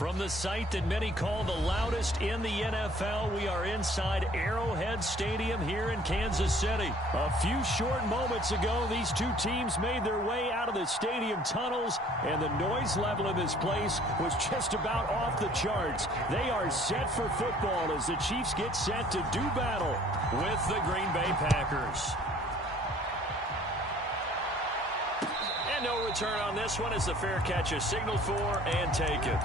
From the site that many call the loudest in the NFL, we are inside Arrowhead Stadium here in Kansas City. A few short moments ago, these two teams made their way out of the stadium tunnels, and the noise level in this place was just about off the charts. They are set for football as the Chiefs get set to do battle with the Green Bay Packers. And no return on this one as the fair catch is signaled for and taken.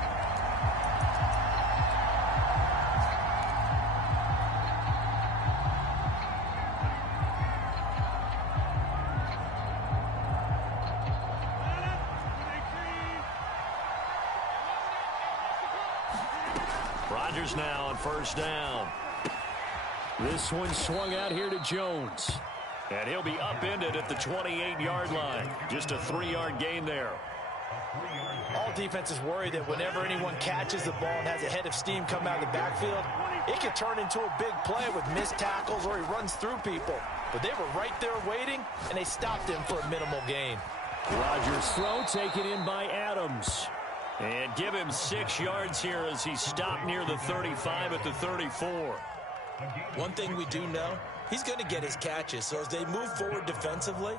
Rodgers now on first down. This one swung out here to Jones. And he'll be upended at the 28-yard line. Just a 3-yard gain there. All defenses worry that whenever anyone catches the ball and has a head of steam come out of the backfield, it could turn into a big play with missed tackles or he runs through people. But they were right there waiting, and they stopped him for a minimal gain. Rodgers' throw taken in by Adams. And give him 6 yards here as he stopped near the 35 at the 34. One thing we do know, he's going to get his catches. So as they move forward defensively,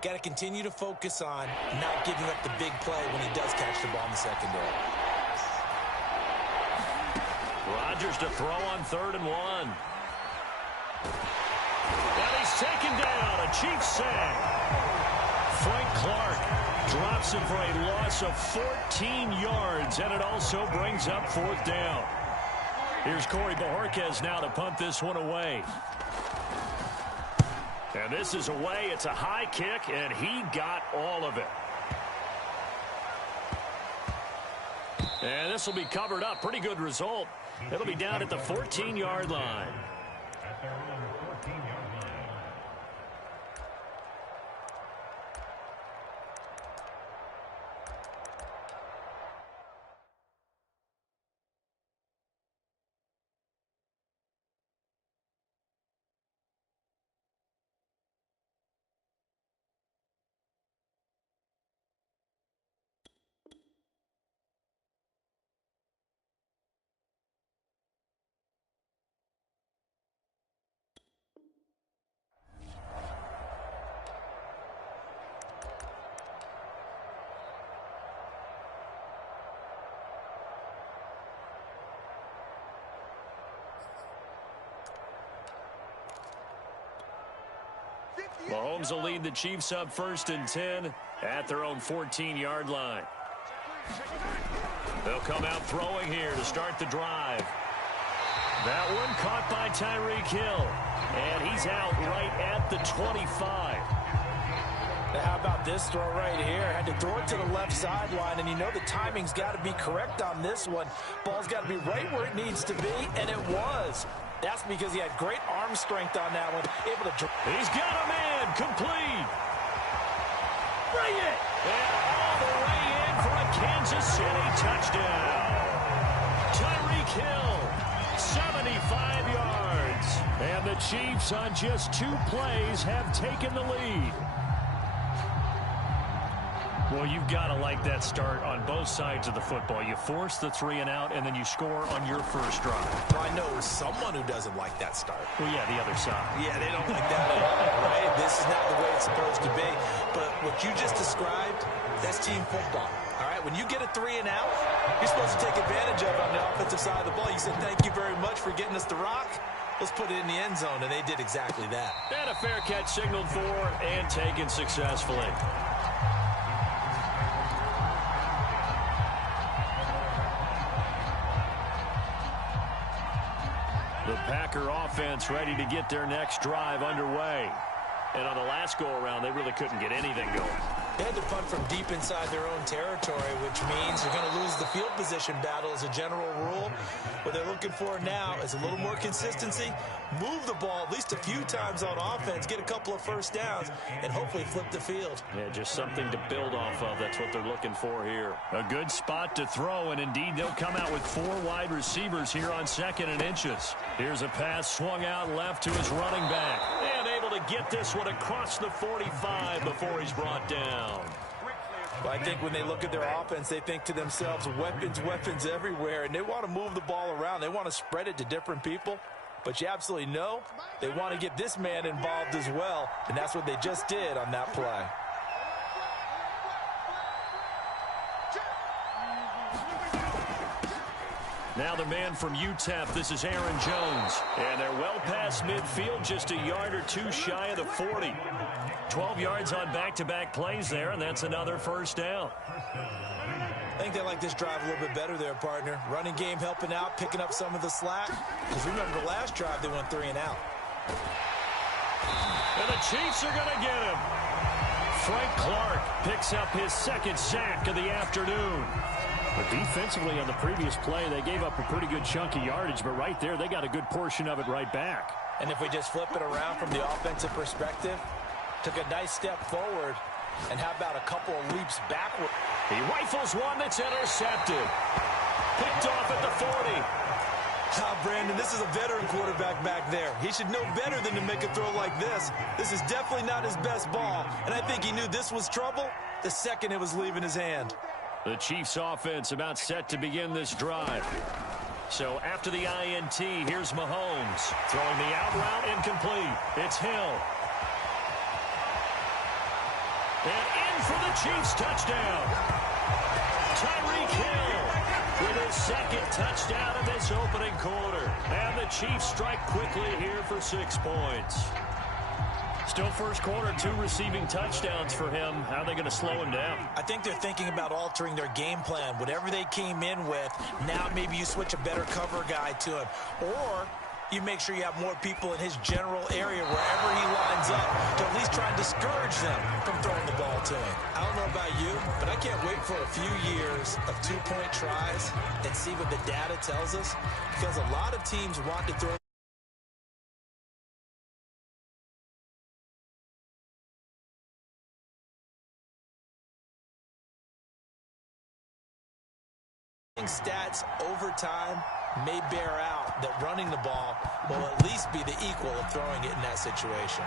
got to continue to focus on not giving up the big play when he does catch the ball in the secondary. Rodgers to throw on 3rd and 1. And he's taken down. A Chiefs sack. Frank Clark drops him for a loss of 14 yards, and it also brings up 4th down. Here's Corey Bojorquez now to punt this one away. And this is away. It's a high kick, and he got all of it. And this will be covered up. Pretty good result. It'll be down at the 14-yard line. Mahomes will lead the Chiefs up 1st and 10 at their own 14-yard line. They'll come out throwing here to start the drive. That one caught by Tyreek Hill, and he's out right at the 25. Now how about this throw right here? Had to throw it to the left sideline, and you know the timing's got to be correct on this one. Ball's got to be right where it needs to be, and it was. That's because he had great arm strength on that one. Able to. He's got a man complete. Bring it! And all the way in for a Kansas City touchdown. Tyreek Hill, 75 yards. And the Chiefs on just 2 plays have taken the lead. Well, you've got to like that start on both sides of the football. You force the 3 and out, and then you score on your first drive. Well, I know someone who doesn't like that start. Well, yeah, the other side. Yeah, they don't like that at all, right? This is not the way it's supposed to be. But what you just described, that's team football. All right, when you get a 3 and out, you're supposed to take advantage of it on the offensive side of the ball. You said, thank you very much for getting us the rock. Let's put it in the end zone, and they did exactly that. And a fair catch signaled for and taken successfully. The Packer offense ready to get their next drive underway. And on the last go-around, they really couldn't get anything going. They had to punt from deep inside their own territory, which means they're going to lose the field position battle as a general rule. What they're looking for now is a little more consistency, move the ball at least a few times on offense, get a couple of first downs, and hopefully flip the field. Yeah, just something to build off of. That's what they're looking for here. A good spot to throw, and indeed they'll come out with 4 wide receivers here on 2nd and inches. Here's a pass swung out left to his running back. And able to get this one across the 45 before he's brought down. Well, I think when they look at their offense, they think to themselves, weapons, weapons everywhere, and they want to move the ball around. They want to spread it to different people. But you absolutely know they want to get this man involved as well, and that's what they just did on that play. Now the man from UTEP, this is Aaron Jones. And they're well past midfield, just a yard or two shy of the 40. 12 yards on back-to-back plays there, and that's another first down. I think they like this drive a little bit better there, partner. Running game helping out, picking up some of the slack. Because remember, the last drive they went 3 and out. And the Chiefs are going to get him. Frank Clark picks up his second sack of the afternoon. But defensively on the previous play, they gave up a pretty good chunk of yardage, but right there, they got a good portion of it right back. And if we just flip it around from the offensive perspective, took a nice step forward, and how about a couple of leaps backward? He rifles one that's intercepted. Picked off at the 40. Brandon, this is a veteran quarterback back there. He should know better than to make a throw like this. This is definitely not his best ball, and I think he knew this was trouble the second it was leaving his hand. The Chiefs offense about set to begin this drive. So after the INT, here's Mahomes. Throwing the out route incomplete. It's Hill. And in for the Chiefs touchdown. Tyreek Hill with his second touchdown in this opening quarter. And the Chiefs strike quickly here for 6 points. Still first quarter, 2 receiving touchdowns for him. How are they going to slow him down? I think they're thinking about altering their game plan. Whatever they came in with, now maybe you switch a better cover guy to him. Or you make sure you have more people in his general area wherever he lines up to at least try and discourage them from throwing the ball to him. I don't know about you, but I can't wait for a few years of 2-point tries and see what the data tells us, because a lot of teams want to throw stats over time may bear out that running the ball will at least be the equal of throwing it in that situation.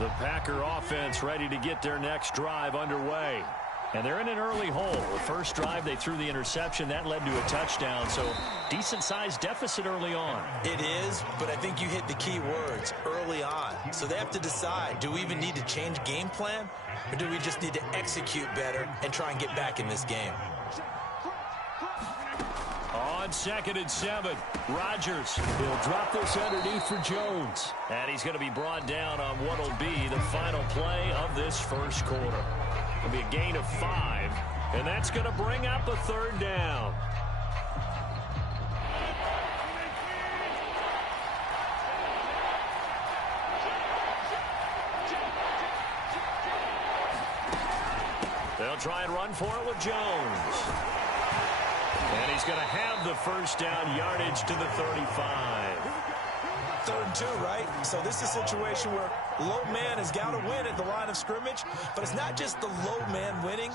The Packer offense ready to get their next drive underway. And they're in an early hole. The first drive, they threw the interception. That led to a touchdown, so decent-sized deficit early on. It is, but I think you hit the key words, early on. So they have to decide, do we even need to change game plan, or do we just need to execute better and try and get back in this game? On 2nd and 7, Rodgers. He'll drop this underneath for Jones. And he's going to be brought down on what will be the final play of this first quarter. It'll be a gain of 5, and that's going to bring up a 3rd down. They'll try and run for it with Jones. And he's going to have the first down, yardage to the 35. 3rd and 2, right? So this is a situation where low man has got to win at the line of scrimmage, but it's not just the low man winning.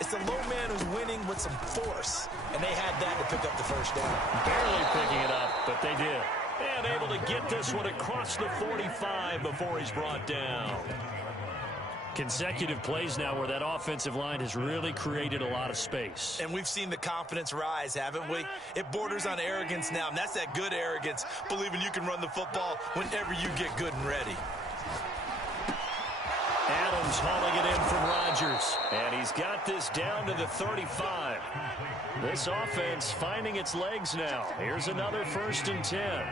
It's the low man who's winning with some force, and they had that to pick up the first down. Barely picking it up, but they did. And able to get this one across the 45 before he's brought down. Consecutive plays now where that offensive line has really created a lot of space. And we've seen the confidence rise, haven't we? It borders on arrogance now, and that's that good arrogance, believing you can run the football whenever you get good and ready. Adams hauling it in from Rodgers. And he's got this down to the 35. This offense finding its legs now. Here's another 1st and 10.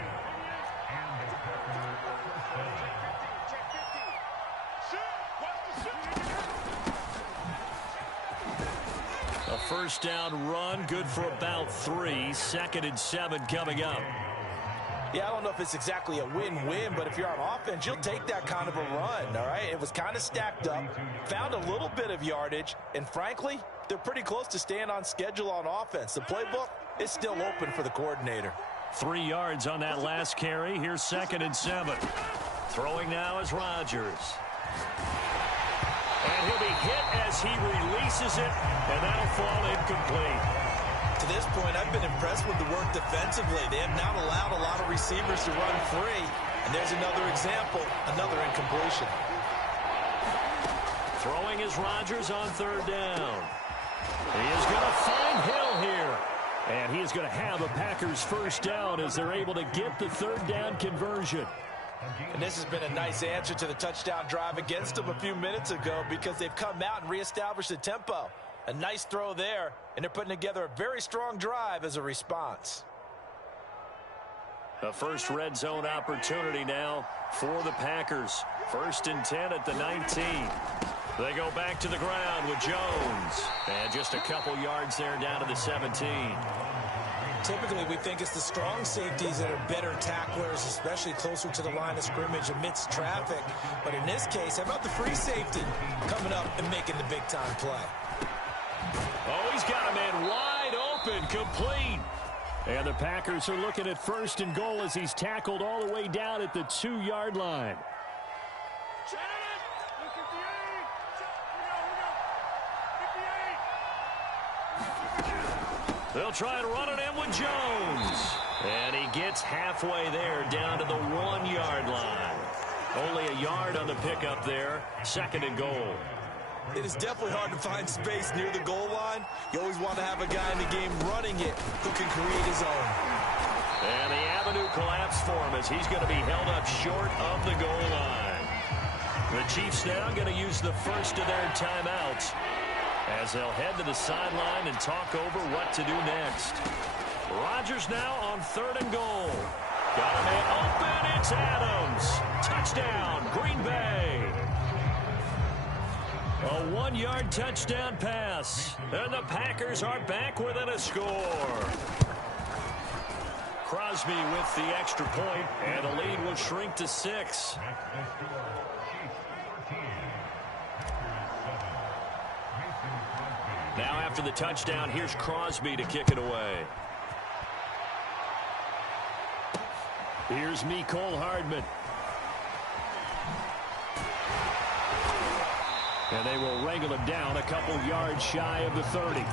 A first down run, good for about 3. 2nd and 7 coming up. Yeah, I don't know if it's exactly a win-win, but if you're on offense, you'll take that kind of a run, all right? It was kind of stacked up, found a little bit of yardage, and frankly, they're pretty close to staying on schedule on offense. The playbook is still open for the coordinator. 3 yards on that last carry. Here's 2nd and 7. Throwing now is Rodgers. And And he'll be hit as he releases it, and that'll fall incomplete. To this point, I've been impressed with the work defensively. They have not allowed a lot of receivers to run free. And there's another example, another incompletion. Throwing is Rodgers on third down. He is going to find Hill here. And he is going to have a Packers first down as they're able to get the third down conversion. And this has been a nice answer to the touchdown drive against them a few minutes ago because they've come out and reestablished the tempo. A nice throw there, and they're putting together a very strong drive as a response. The first red zone opportunity now for the Packers. 1st and 10 at the 19. They go back to the ground with Jones. And just a couple yards there down to the 17. Typically, we think it's the strong safeties that are better tacklers, especially closer to the line of scrimmage amidst traffic. But in this case, how about the free safety coming up and making the big-time play? Oh, he's got a man wide open, complete. And the Packers are looking at 1st and goal as he's tackled all the way down at the 2-yard line. They'll try and run it in with Jones. And he gets halfway there down to the 1-yard line. Only a yard on the pickup there. 2nd and goal. It is definitely hard to find space near the goal line. You always want to have a guy in the game running it who can create his own. And the avenue collapsed for him as he's going to be held up short of the goal line. The Chiefs now going to use the first of their timeouts as they'll head to the sideline and talk over what to do next. Rodgers now on 3rd and goal. Got a man open. It's Adams. Touchdown, Green Bay. A 1-yard touchdown pass. And the Packers are back within a score. Crosby with the extra point, and the lead will shrink to 6. Now after the touchdown, here's Crosby to kick it away. Here's Mecole Hardman. And they will wrangle him down a couple yards shy of the 30.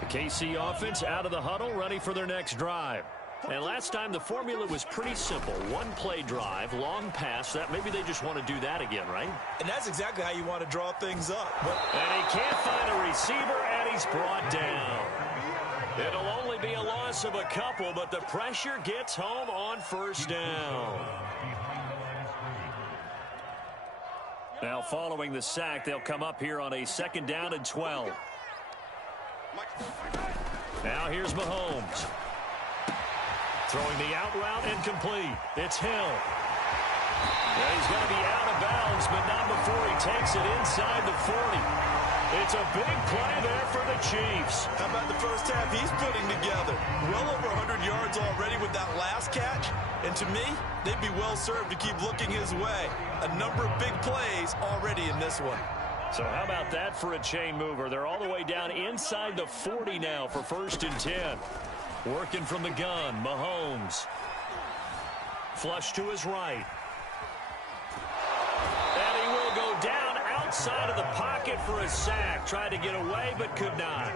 The KC offense out of the huddle, ready for their next drive. And last time the formula was pretty simple. 1-play drive, long pass. That maybe they just want to do that again, right? And that's exactly how you want to draw things up. And he can't find a receiver, and he's brought down. It'll only be a loss of a couple, but the pressure gets home on 1st down. Now following the sack, they'll come up here on a 2nd down and 12. Now here's Mahomes. Throwing the out route incomplete. It's Hill. Yeah, he's going to be out of bounds, but not before he takes it inside the 40. It's a big play there for the Chiefs. How about the first half he's putting together? Well over 100 yards already with that last catch. And to me, they'd be well served to keep looking his way. A number of big plays already in this one. So how about that for a chain mover? They're all the way down inside the 40 now for 1st and 10. Working from the gun, Mahomes. Flush to his right. And he will go down outside of the pocket for a sack. Tried to get away, but could not.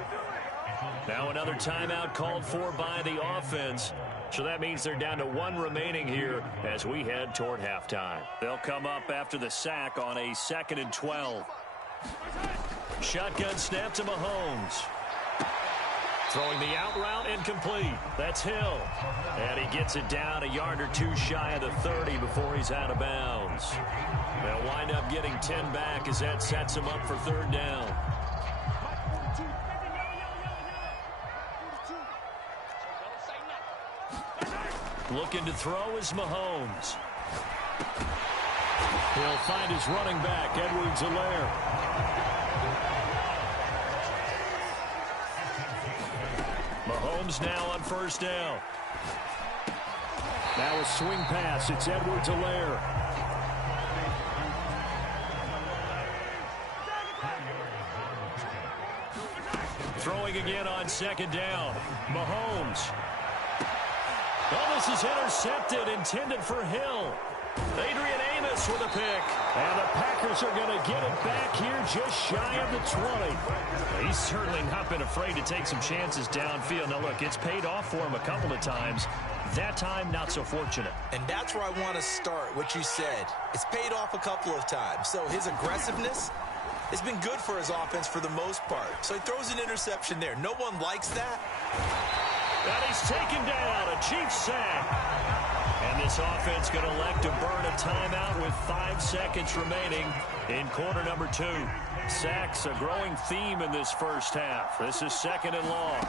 Now another timeout called for by the offense. So that means they're down to 1 remaining here as we head toward halftime. They'll come up after the sack on a 2nd and 12. Shotgun snap to Mahomes. Throwing the out route incomplete. That's Hill. And he gets it down a yard or 2 shy of the 30 before he's out of bounds. They'll wind up getting 10 back as that sets him up for 3rd down. Looking to throw is Mahomes. He'll find his running back, Edwards-Helaire. Mahomes now on 1st down. Now a swing pass. It's Edwards-Helaire. Throwing throwing again on second down. Mahomes. Oh, this is intercepted, intended for Hill. Adrian Amos with a pick. And the Packers are going to get it back here just shy of the 20. He's certainly not been afraid to take some chances downfield. Now, look, it's paid off for him a couple of times. That time, not so fortunate. And that's where I want to start, what you said. It's paid off a couple of times. So his aggressiveness has been good for his offense for the most part. So he throws an interception there. No one likes that. And he's taken down, a Chiefs sack. And this offense going to elect to burn a timeout with 5 seconds remaining in quarter number 2. Sacks, a growing theme in this first half. This is second and long.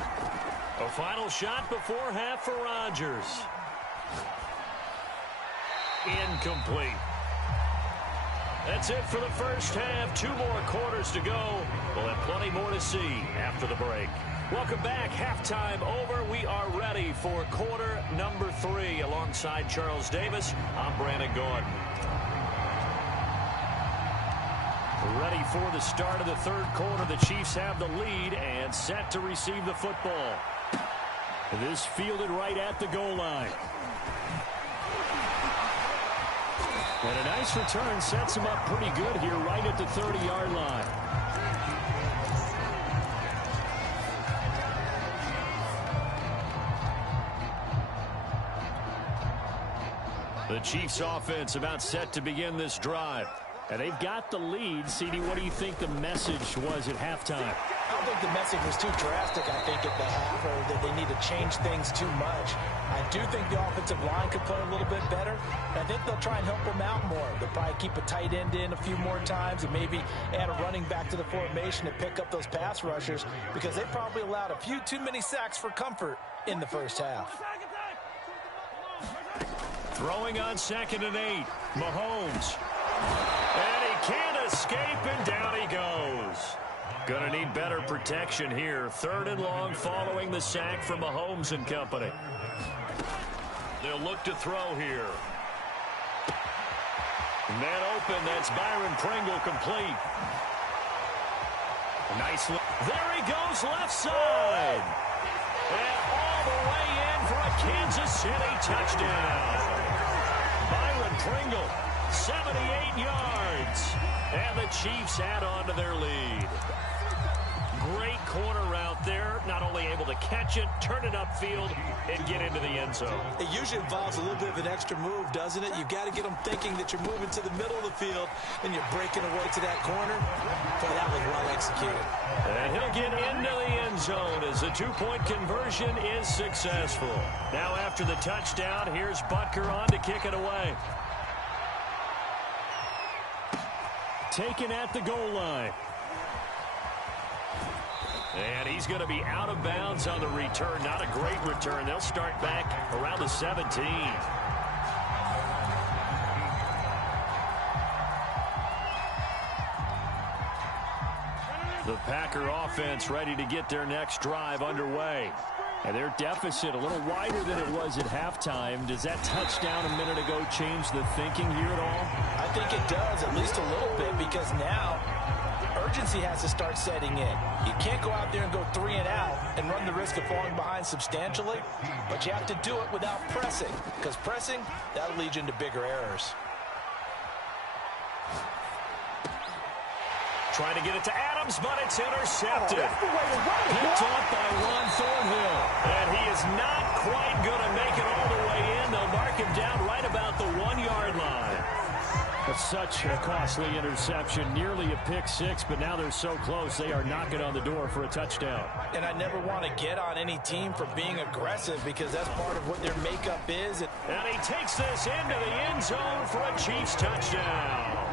A final shot before half for Rodgers. Incomplete. That's it for the first half. 2 more quarters to go. We'll have plenty more to see after the break. Welcome back. Halftime over. We are ready for quarter number 3. Alongside Charles Davis, I'm Brandon Gordon. Ready for the start of the third quarter. The Chiefs have the lead and set to receive the football. This fielded right at the goal line. And a nice return sets him up pretty good here right at the 30-yard line. The Chiefs offense about set to begin this drive. And they've got the lead. CD, what do you think the message was at halftime? I don't think the message was too drastic, I think, at the half, or that they need to change things too much. I do think the offensive line could play a little bit better. I think they'll try and help them out more. They'll probably keep a tight end in a few more times and maybe add a running back to the formation to pick up those pass rushers, because they probably allowed a few too many sacks for comfort in the first half. Throwing on 2nd and 8. Mahomes. And he can't escape, and down he goes. Gonna need better protection here. 3rd and long following the sack from Mahomes and company. They'll look to throw here. Man open, that's Byron Pringle complete. Nice look. There he goes, left side. And all the way in for a Kansas City touchdown. Byron Pringle, 78 yards. And the Chiefs add on to their lead. Great corner route there. Not only able to catch it, turn it upfield, and get into the end zone. It usually involves a little bit of an extra move, doesn't it? You've got to get them thinking that you're moving to the middle of the field and you're breaking away to that corner. Boy, that was well executed. And he'll get into the end zone as the 2-point conversion is successful. Now after the touchdown, here's Butker on to kick it away. Taken at the goal line. And he's going to be out of bounds on the return. Not a great return. They'll start back around the 17. The Packer offense ready to get their next drive underway. And their deficit a little wider than it was at halftime. Does that touchdown a minute ago change the thinking here at all? I think it does, at least a little bit, because now urgency has to start setting in. You can't go out there and go 3 and out and run the risk of falling behind substantially, but you have to do it without pressing, because pressing, that'll lead you into bigger errors. Trying to get it to Adams, but it's intercepted. Picked off by Juan Thornhill. And he is not quite going to make it all the way in. They'll mark him down right about the 1-yard line. That's such a costly interception. Nearly a pick six, but now they're so close. They are knocking on the door for a touchdown. And I never want to get on any team for being aggressive, because that's part of what their makeup is. And he takes this into the end zone for a Chiefs touchdown.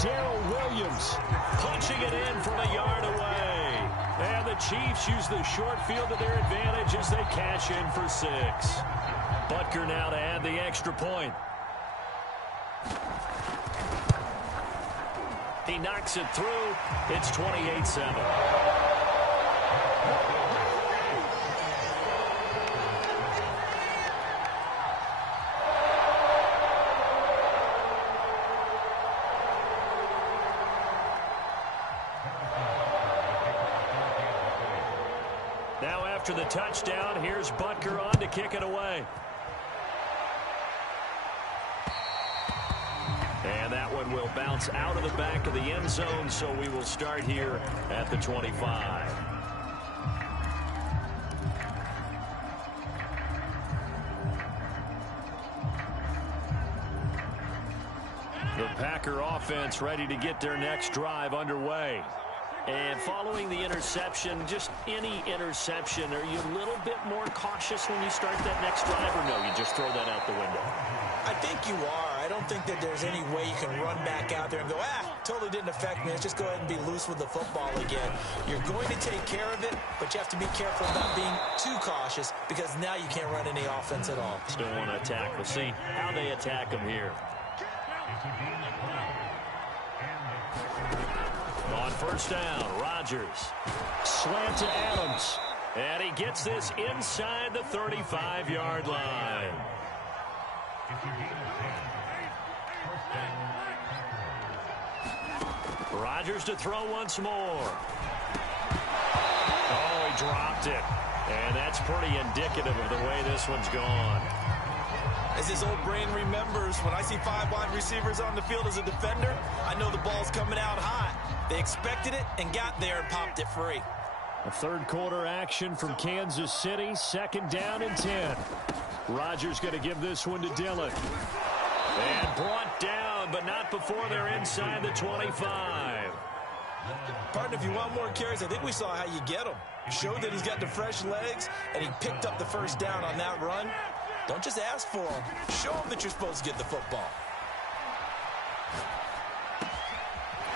Darrell Williams punching it in from a yard away. And the Chiefs use the short field to their advantage as they cash in for 6. Butker now to add the extra point. He knocks it through. It's 28-7. Now after the touchdown, here's Butker on to kick it away. And that one will bounce out of the back of the end zone, so we will start here at the 25. The Packer offense ready to get their next drive underway. And following the interception, just any interception, are you a little bit more cautious when you start that next drive, or no, you just throw that out the window? I think you are. I don't think that there's any way you can run back out there and go, totally didn't affect me. Let's just go ahead and be loose with the football again. You're going to take care of it, but you have to be careful about being too cautious because now you can't run any offense at all. Still want to attack. We'll see how they attack them here. On first down, Rodgers. Slant to Adams. And he gets this inside the 35-yard line. Rodgers to throw once more. Oh, he dropped it. And that's pretty indicative of the way this one's gone. As his old brain remembers, when I see 5 wide receivers on the field as a defender, I know the ball's coming out hot. They expected it and got there and popped it free. A third quarter action from Kansas City. Second down and 10. Rodgers going to give this one to Dillon. And brought down, but not before they're inside the 25. Partner, if you want more carries, I think we saw how you get them. Showed that he's got the fresh legs, and he picked up the first down on that run. Don't just ask for them. Show them that you're supposed to get the football.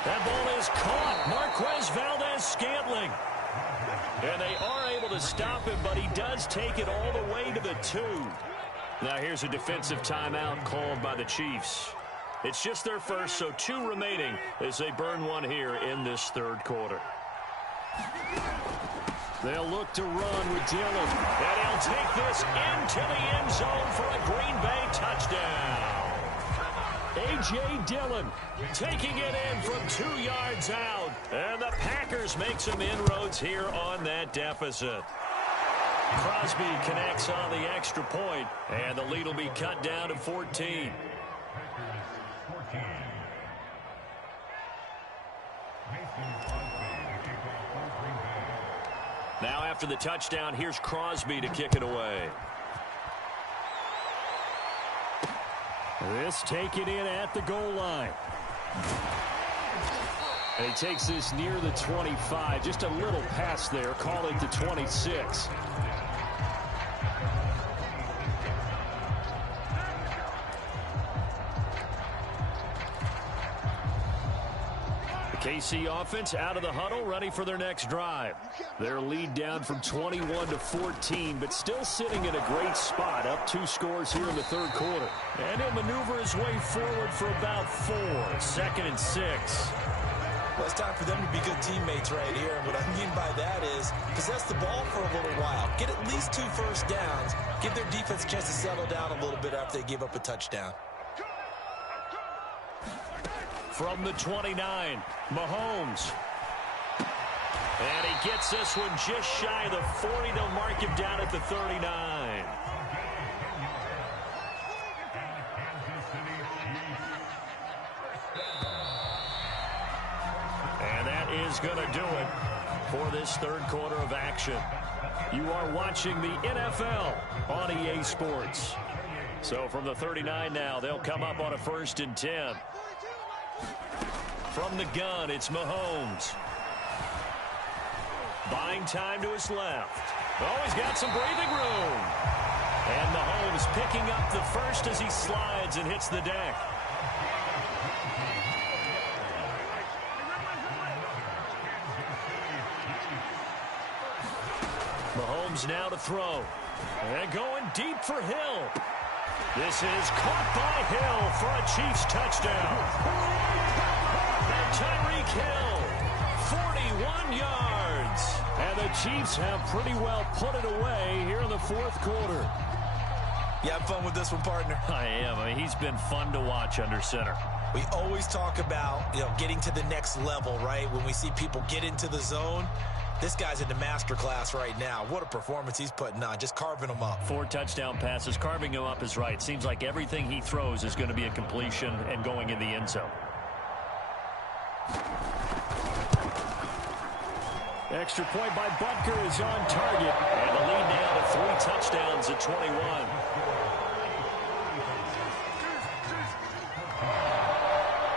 That ball is caught. Marquez Valdez-Scantling. And they are able to stop him, but he does take it all the way to the 2. Now here's a defensive timeout called by the Chiefs. It's just their first, so 2 remaining as they burn one here in this third quarter. They'll look to run with Dillon. And he'll take this into the end zone for a Green Bay touchdown. A.J. Dillon taking it in from 2 yards out. And the Packers make some inroads here on that deficit. Crosby connects on the extra point, and the lead will be cut down to 14. Now after the touchdown, here's Crosby to kick it away. This taken in at the goal line. And he takes this near the 25. Just a little pass there. Call it the 26. KC offense out of the huddle, ready for their next drive. Their lead down from 21 to 14, but still sitting in a great spot, up 2 scores here in the third quarter. And he'll maneuver his way forward for about 4. 2nd and 6. Well, it's time for them to be good teammates right here. And what I mean by that is possess the ball for a little while. Get at least 2 first downs. Give their defense a chance to settle down a little bit after they give up a touchdown. From the 29, Mahomes. And he gets this one just shy of the 40. They'll mark him down at the 39. And that is going to do it for this third quarter of action. You are watching the NFL on EA Sports. So from the 39 now, they'll come up on a 1st and 10. From the gun, it's Mahomes. Buying time to his left. Oh, he's got some breathing room. And Mahomes picking up the first as he slides and hits the deck. Mahomes now to throw. And going deep for Hill. This is caught by Hill for a Chiefs touchdown. And Tyreek Hill, 41 yards. And the Chiefs have pretty well put it away here in the fourth quarter. You have fun with this one, partner? I am. I mean, he's been fun to watch under center. We always talk about, getting to the next level, right? When we see people get into the zone, This guy's in the master class right now. What a performance he's putting on, just carving them up. 4 touchdown passes. Carving him up is right. Seems like everything he throws is going to be a completion and going in the end zone. Extra point by Butker is on target. And the lead now to 3 touchdowns at 21.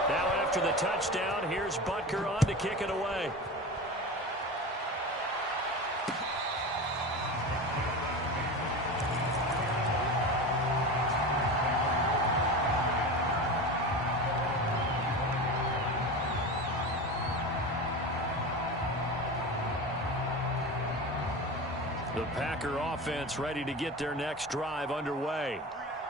Now after the touchdown, here's Butker on to kick it away. The Packer offense ready to get their next drive underway.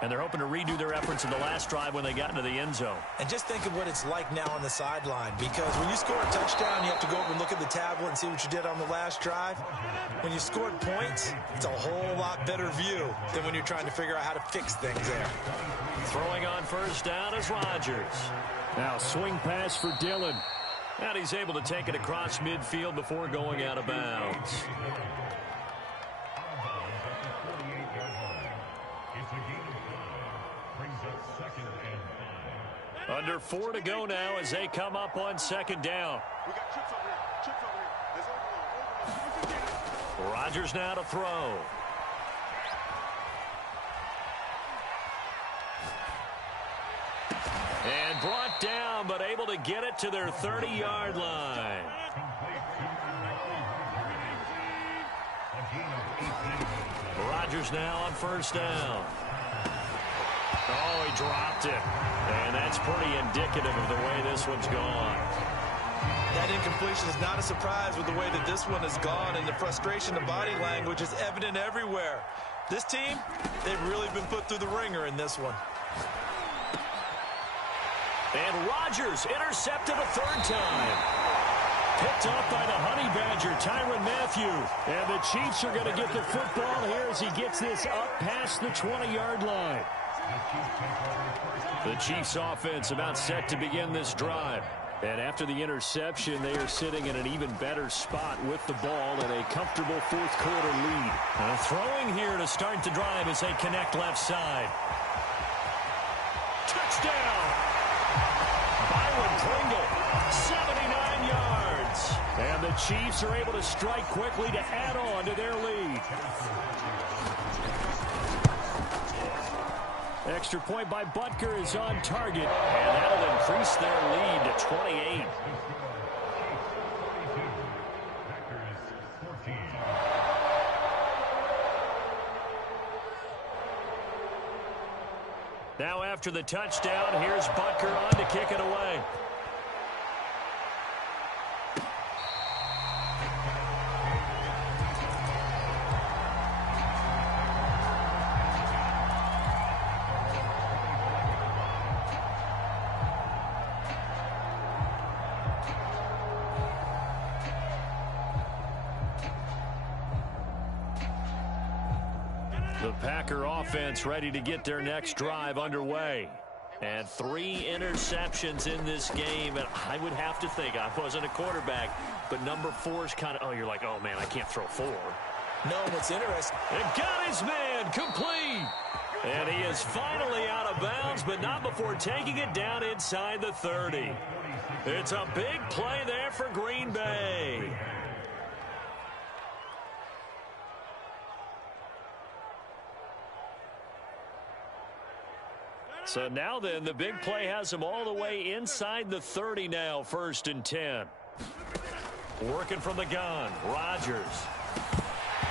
And they're hoping to redo their efforts in the last drive when they got into the end zone. And just think of what it's like now on the sideline, because when you score a touchdown, you have to go over and look at the tablet and see what you did on the last drive. When you scored points, it's a whole lot better view than when you're trying to figure out how to fix things there. Throwing on first down is Rodgers. Now swing pass for Dillon. And he's able to take it across midfield before going out of bounds. Under 4 to go now as they come up on second down. Rodgers now to throw. And brought down, but able to get it to their 30-yard line. Rodgers now on first down. Oh, he dropped it. And that's pretty indicative of the way this one's gone. That incompletion is not a surprise with the way that this one has gone, and the frustration of body language is evident everywhere. This team, they've really been put through the ringer in this one. And Rodgers intercepted a 3rd time. Picked off by the Honey Badger, Tyrann Mathieu. And the Chiefs are going to get the football here as he gets this up past the 20-yard line. The Chiefs offense about set to begin this drive. And after the interception, they are sitting in an even better spot with the ball and a comfortable 4th quarter lead. Throwing here to start the drive as they connect left side. Touchdown! Byron Pringle, 79 yards. And the Chiefs are able to strike quickly to add on to their lead. Extra point by Butker is on target, and that'll increase their lead to 28. Now after the touchdown, here's Butker on to kick it away. The Packer offense ready to get their next drive underway. And 3 interceptions in this game. And I would have to think, I wasn't a quarterback, but number 4 is kind of, oh, you're like, oh, man, I can't throw 4. No, what's interesting. And got his man complete. And he is finally out of bounds, but not before taking it down inside the 30. It's a big play there for Green Bay. So now then, the big play has him all the way inside the 30 now, 1st and 10. Working from the gun, Rodgers.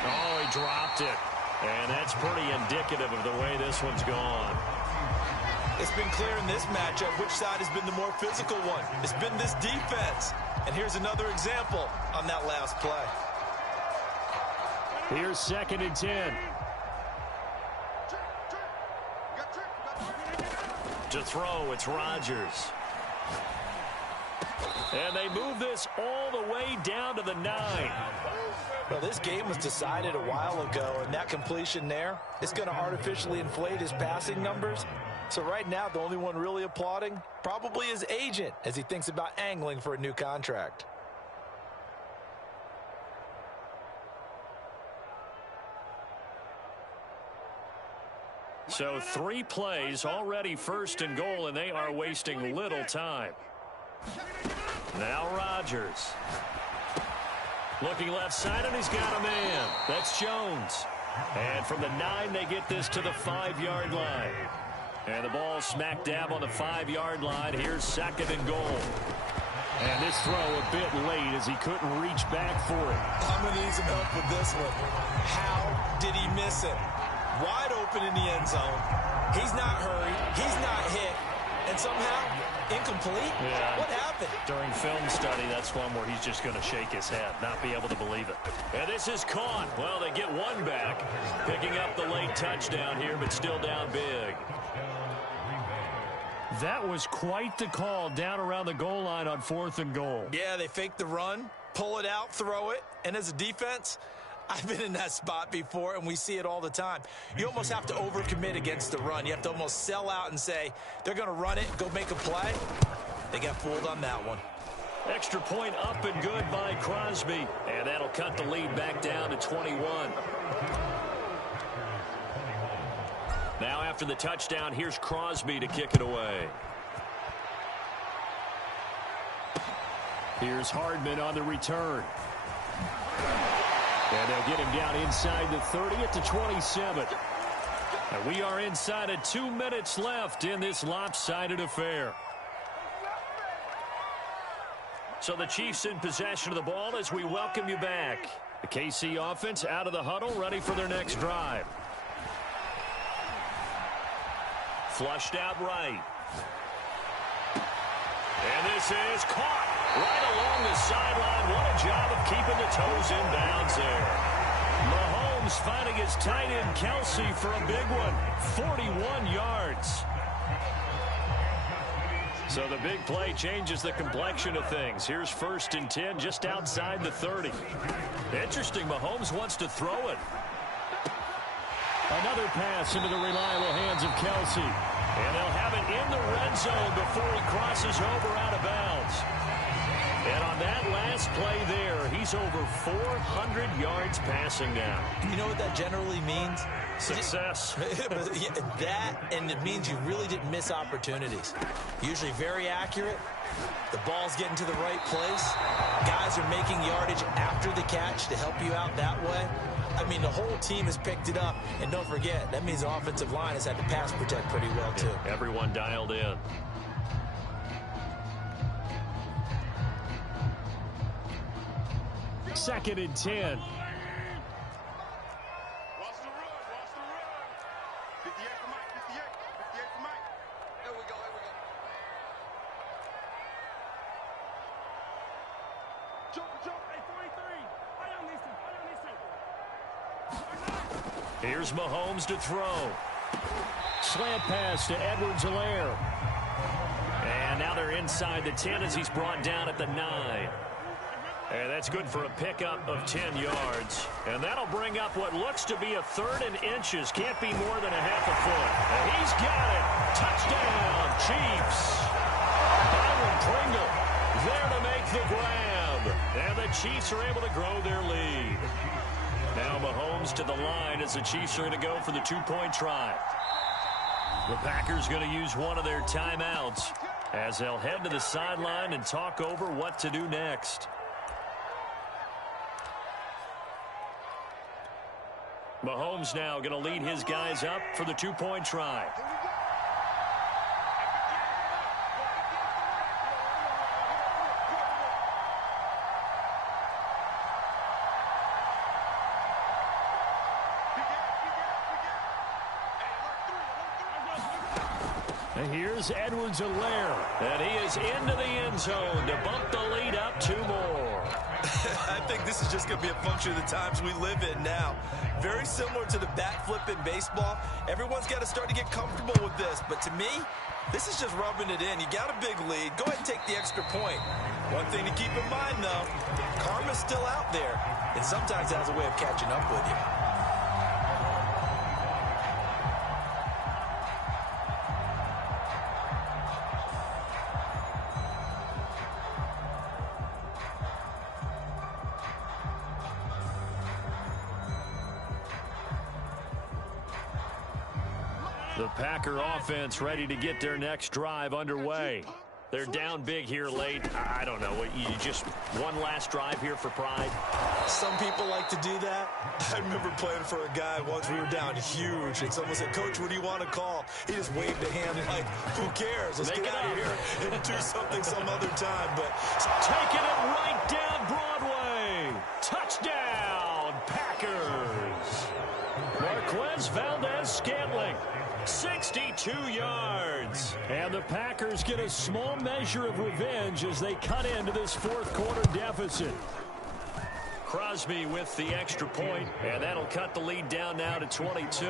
Oh, he dropped it. And that's pretty indicative of the way this one's gone. It's been clear in this matchup which side has been the more physical one. It's been this defense. And here's another example on that last play. Here's 2nd and 10. To throw, it's Rodgers. And they move this all the way down to the 9. Well, this game was decided a while ago, and that completion there is going to artificially inflate his passing numbers. So right now, the only one really applauding probably his agent as he thinks about angling for a new contract. So 3 plays already first and goal, and they are wasting little time. Now Rodgers. Looking left side, and he's got a man. That's Jones. And from the 9, they get this to the 5-yard line. And the ball smack dab on the 5-yard line. Here's second and goal. And this throw a bit late as he couldn't reach back for it. I'm going to need some help with this one. How did he miss it? Wide open in the end zone. He's not hurried. He's not hit. And somehow, incomplete? Yeah. What happened? During film study, that's one where he's just going to shake his head, not be able to believe it. And this is caught. Well, they get one back, picking up the late touchdown here, but still down big. That was quite the call down around the goal line on 4th and goal. Yeah, they fake the run, pull it out, throw it. And as a defense, I've been in that spot before, and we see it all the time. You almost have to overcommit against the run. You have to almost sell out and say, they're going to run it, go make a play. They got fooled on that one. Extra point up and good by Crosby. And that'll cut the lead back down to 21. Now after the touchdown, here's Crosby to kick it away. Here's Hardman on the return. And they'll get him down inside the 30 at the 27. And we are inside of 2 minutes left in this lopsided affair. So the Chiefs in possession of the ball as we welcome you back. The KC offense out of the huddle, ready for their next drive. Flushed out right. And this is caught right along the sideline. What a job of keeping the toes in bounds there. Mahomes finding his tight end Kelsey for a big one. 41 yards. So the big play changes the complexion of things. Here's 1st and 10 just outside the 30. Interesting, Mahomes wants to throw it. Another pass into the reliable hands of Kelsey. And they'll have it in the red zone before he crosses over out of bounds. And on that last play there, he's over 400 yards passing now. You know what that generally means? Success. That, and it means you really didn't miss opportunities. Usually very accurate. The ball's getting to the right place. Guys are making yardage after the catch to help you out that way. I mean, the whole team has picked it up. And don't forget, that means the offensive line has had to pass protect pretty well, too. Yeah, everyone dialed in. Second and 10. Watch the run. Watch the run. 58 for Mike. 58 for Mike. There we go. Jump. Hey, 43. I don't listen. Here's Mahomes to throw. Slant pass to Edwards-Helaire. And now they're inside the 10 as he's brought down at the 9. And that's good for a pickup of 10 yards. And that'll bring up what looks to be a 3rd and inches. Can't be more than a half a foot. And he's got it. Touchdown, Chiefs. Byron Pringle there to make the grab. And the Chiefs are able to grow their lead. Now Mahomes to the line as the Chiefs are going to go for the 2-point try. The Packers going to use one of their timeouts as they'll head to the sideline and talk over what to do next. Mahomes now going to lead his guys up for the 2-point try. And here's Edwards-Helaire. And he is into the end zone to bump the lead up 2 more. I think this is just going to be a function of the times we live in now. Very similar to the bat flip in baseball. Everyone's got to start to get comfortable with this. But to me, this is just rubbing it in. You got a big lead. Go ahead and take the extra point. One thing to keep in mind, though, karma's still out there. And sometimes it has a way of catching up with you. The Packer offense ready to get their next drive underway. They're down big here late. I don't know. You just one last drive here for pride? Some people like to do that. I remember playing for a guy once. We were down huge, and someone said, "Coach, what do you want to call?" He just waved a hand like, "Who cares? Let's get out of here and do something some other time." But taking it right down Broadway. Touchdown, Packers. Marquez Valdez-Scantling. 62 yards. And the Packers get a small measure of revenge as they cut into this fourth quarter deficit. Crosby with the extra point, and that'll cut the lead down now to 22.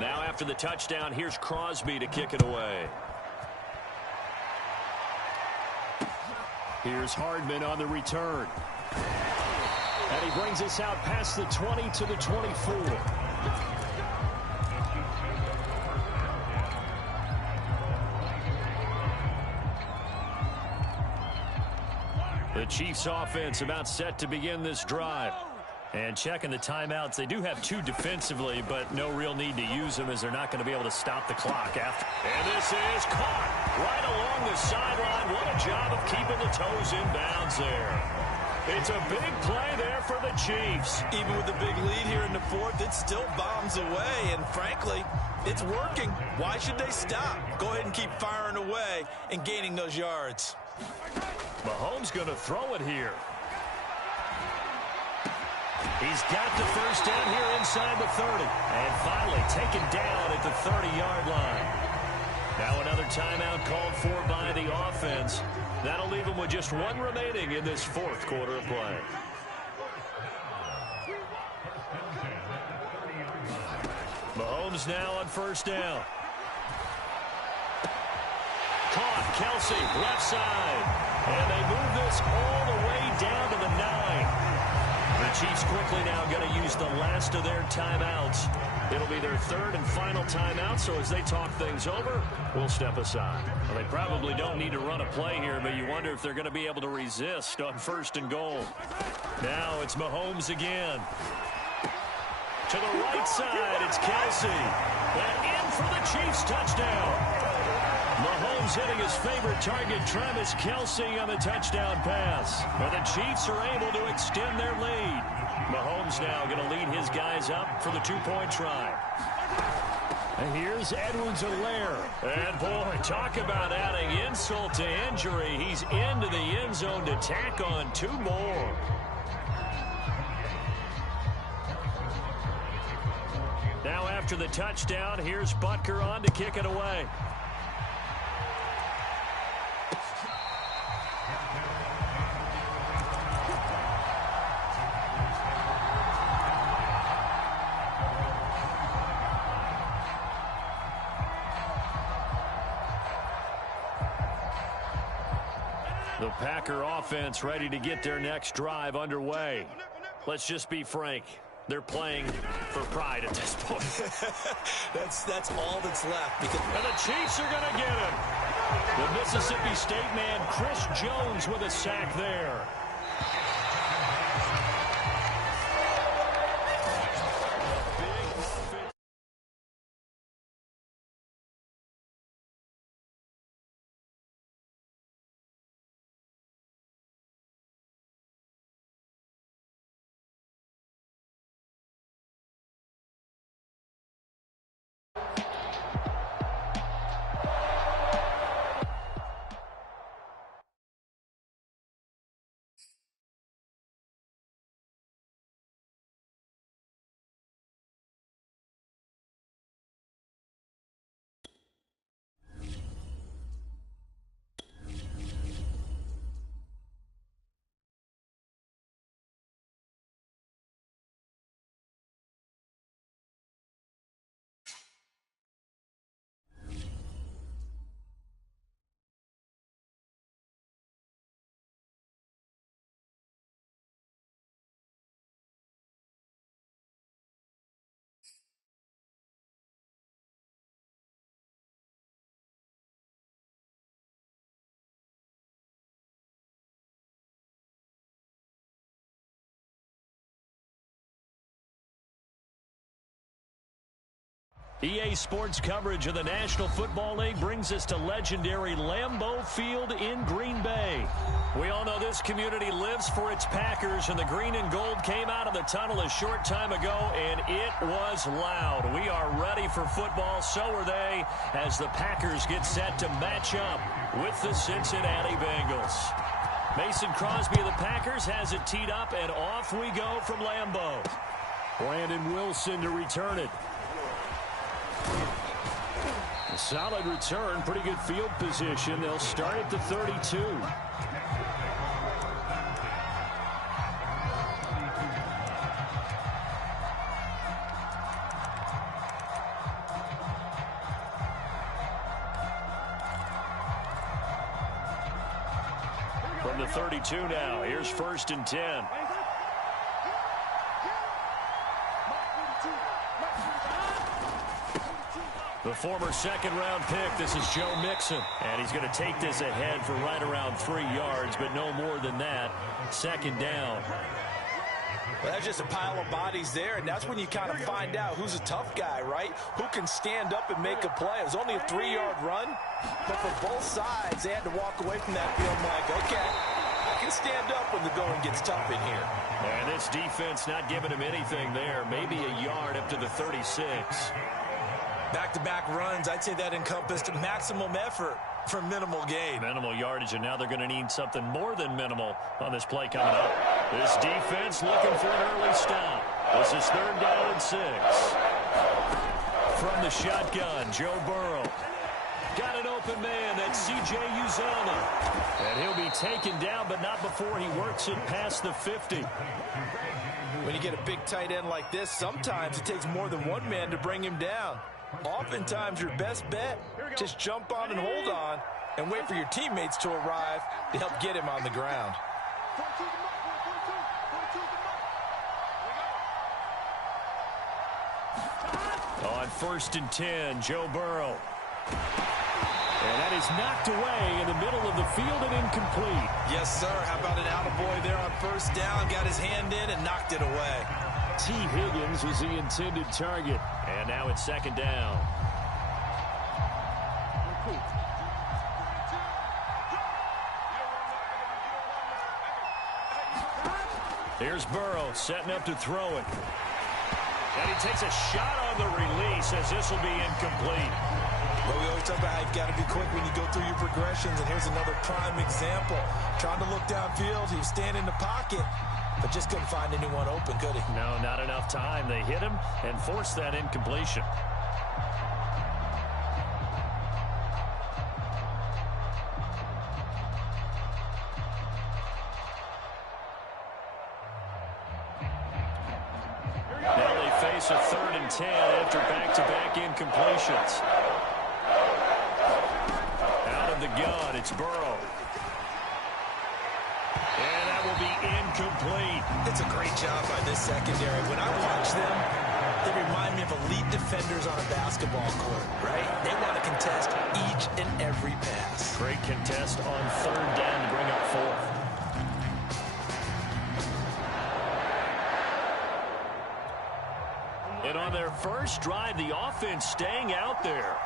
Now after the touchdown, here's Crosby to kick it away. Here's Hardman on the return. And he brings us out past the 20 to the 24. The Chiefs offense about set to begin this drive. And checking the timeouts, they do have two defensively, but no real need to use them as they're not going to be able to stop the clock after. And this is caught right along the sideline. What a job of keeping the toes in bounds there. It's a big play there for the Chiefs. Even with the big lead here in the fourth, it still bombs away. And frankly, it's working. Why should they stop? Go ahead and keep firing away and gaining those yards. Mahomes going to throw it here. He's got the first down here inside the 30. And finally taken down at the 30-yard line. Now another timeout called for by the offense. That'll leave them with just one remaining in this fourth quarter of play. Mahomes now on first down. Caught, Kelsey, left side. And they move this all the way down to the 9. The Chiefs quickly now going to use the last of their timeouts. It'll be their third and final timeout, so as they talk things over, we'll step aside. Well, they probably don't need to run a play here, but you wonder if they're going to be able to resist on first and goal. Now it's Mahomes again. To the right side, it's Kelsey. And in for the Chiefs touchdown. Mahomes hitting his favorite target, Travis Kelsey, on the touchdown pass. And the Chiefs are able to extend their lead. Mahomes now going to lead his guys up for the two-point try. And here's Edwards-Helaire. And boy, talk about adding insult to injury. He's into the end zone to tack on two more. Now after the touchdown, here's Butker on to kick it away. The Packer offense ready to get their next drive underway. Let's just be frank. They're playing for pride at this point. that's all that's left. And the Chiefs are going to get him. The Mississippi State man, Chris Jones, with a sack there. EA Sports coverage of the National Football League brings us to legendary Lambeau Field in Green Bay. We all know this community lives for its Packers, and the green and gold came out of the tunnel a short time ago, and it was loud. We are ready for football, so are they, as the Packers get set to match up with the Cincinnati Bengals. Mason Crosby of the Packers has it teed up, and off we go from Lambeau. Brandon Wilson to return it. A solid return, pretty good field position. They'll start at the 32. From the 32 now, here's 1st and 10. The former second-round pick, this is Joe Mixon. And he's going to take this ahead for right around 3 yards, but no more than that. 2nd down. Well, that's just a pile of bodies there, and that's when you kind of find out who's a tough guy, right? Who can stand up and make a play. It was only a 3-yard run, but for both sides, they had to walk away from that field like, okay, I can stand up when the going gets tough in here. And this defense not giving him anything there. Maybe a yard up to the 36. Back-to-back runs, I'd say that encompassed maximum effort for minimal gain. Minimal yardage, and now they're going to need something more than minimal on this play coming up. This defense looking for an early stop. This is 3rd down and 6. From the shotgun, Joe Burrow. Got an open man, that's C.J. Uzomah. And he'll be taken down, but not before he works it past the 50. When you get a big tight end like this, sometimes it takes more than one man to bring him down. Oftentimes, your best bet, just jump on and hold on and wait for your teammates to arrive to help get him on the ground. On 1st and 10, Joe Burrow. And that is knocked away in the middle of the field and incomplete. Yes, sir. How about an attaboy there on 1st down? Got his hand in and knocked it away. T. Higgins was the intended target. And now it's 2nd down. Here's Burrow setting up to throw it. And he takes a shot on the release as this will be incomplete. Well, we always talk about how you've got to be quick when you go through your progressions, and here's another prime example. Trying to look downfield, he was standing in the pocket, but just couldn't find anyone open, could he? No, not enough time. They hit him and forced that incompletion. Now they face a 3rd and 10 after back-to-back incompletions. Out of the gun, it's Burrow. And that will be incomplete. It's a great job by this secondary. When I watch them, they remind me of elite defenders on a basketball court, right? They want to contest each and every pass. Great contest on 3rd down to bring up 4th. And on their first drive, the offense staying out there.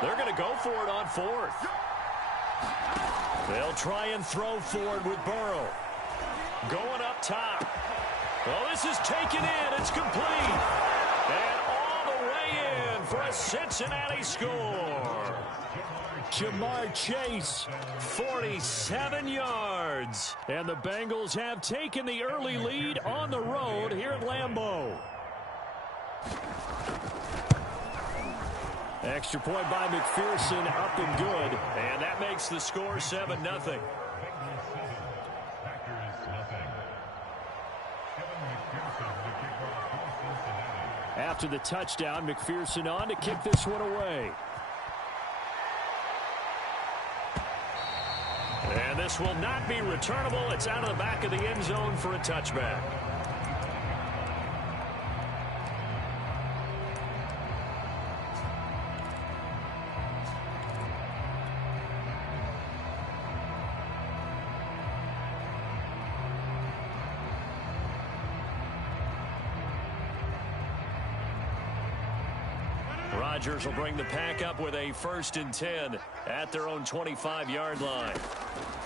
They're going to go for it on 4th. They'll try and throw for it with Burrow. Going up top. Well, this is taken in. It's complete. And all the way in for a Cincinnati score. Jamar Chase, 47 yards. And the Bengals have taken the early lead on the road here at Lambeau. Extra point by McPherson, up and good. And that makes the score 7-0. After the touchdown, McPherson on to kick this one away. And this will not be returnable. It's out of the back of the end zone for a touchback. Rodgers will bring the pack up with a 1st and 10 at their own 25-yard line.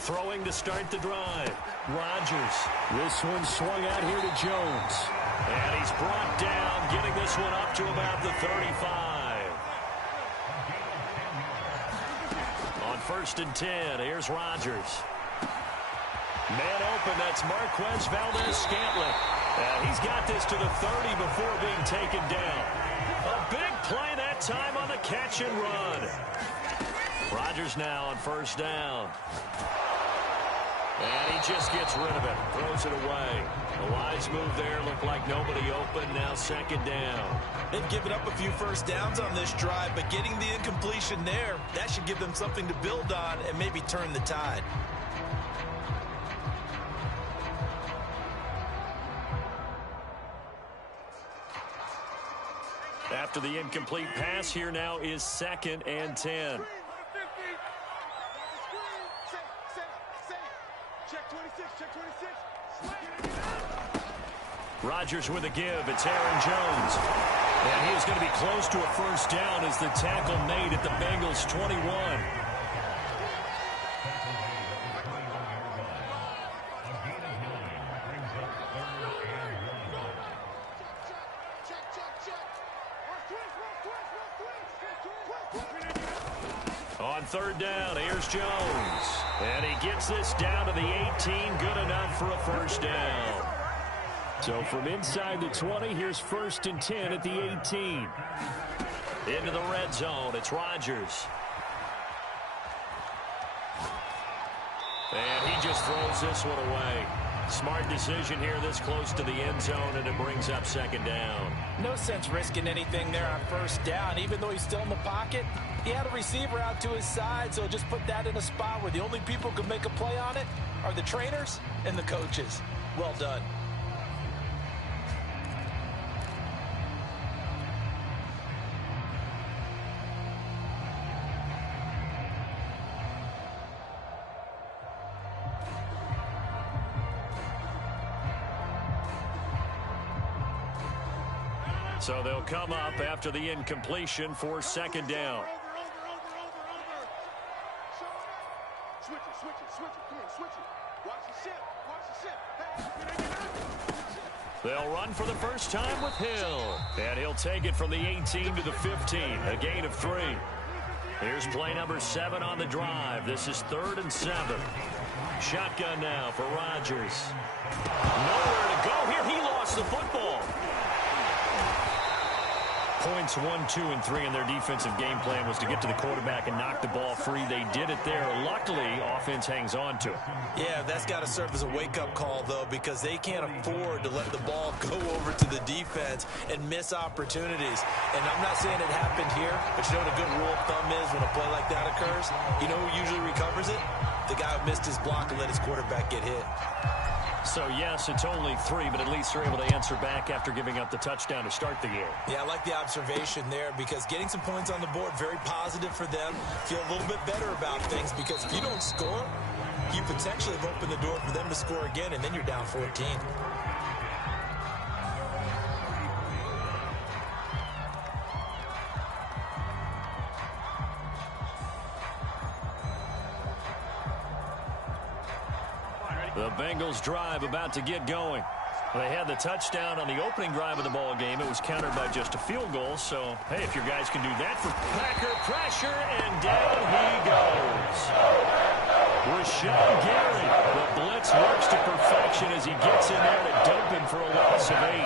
Throwing to start the drive. Rodgers. This one swung out here to Jones. And he's brought down, getting this one up to about the 35. On 1st and 10, here's Rodgers. Man open, that's Marquez Valdez-Scantling. And he's got this to the 30 before being taken down. A big play that time on the catch and run. Rodgers now on 1st down. And he just gets rid of it, throws it away. A wise move there, looked like nobody open, now 2nd down. They've given up a few 1st downs on this drive, but getting the incompletion there, that should give them something to build on and maybe turn the tide. After the incomplete pass, here now is 2nd and 10. Rodgers with a give. It's Aaron Jones. And he is going to be close to a 1st down as the tackle made at the Bengals' 21. On 3rd down, here's Jones. And he gets this down to the 18, good enough for a 1st down. So from inside the 20, here's 1st and 10 at the 18. Into the red zone, it's Rodgers. And he just throws this one away. Smart decision here this close to the end zone, and it brings up 2nd down. No sense risking anything there on 1st down. Even though he's still in the pocket, he had a receiver out to his side, so just put that in a spot where the only people who can make a play on it are the trainers and the coaches. Well done. So they'll come up after the incompletion for 2nd down. They'll run for the 1st time with Hill. And he'll take it from the 18 to the 15, a gain of 3. Here's play number 7 on the drive. This is 3rd and 7. Shotgun now for Rodgers. Nowhere to go here. He lost the football. Points 1, 2, and 3 in their defensive game plan was to get to the quarterback and knock the ball free. They did it there. Luckily, offense hangs on to it. Yeah, that's got to serve as a wake-up call, though, because they can't afford to let the ball go over to the defense and miss opportunities. And I'm not saying it happened here, but you know what a good rule of thumb is when a play like that occurs? You know who usually recovers it? The guy who missed his block and let his quarterback get hit. So, yes, it's only 3, but at least they're able to answer back after giving up the touchdown to start the game. Yeah, I like the observation there because getting some points on the board, very positive for them. Feel a little bit better about things because if you don't score, you potentially have opened the door for them to score again, and then you're down 14. The Bengals drive about to get going. They had the touchdown on the opening drive of the ball game. It was countered by just a field goal. So, hey, if your guys can do that for Packer pressure, and down he goes. Rashawn Gary. The blitz works to perfection as he gets in there to dump him for a loss of 8.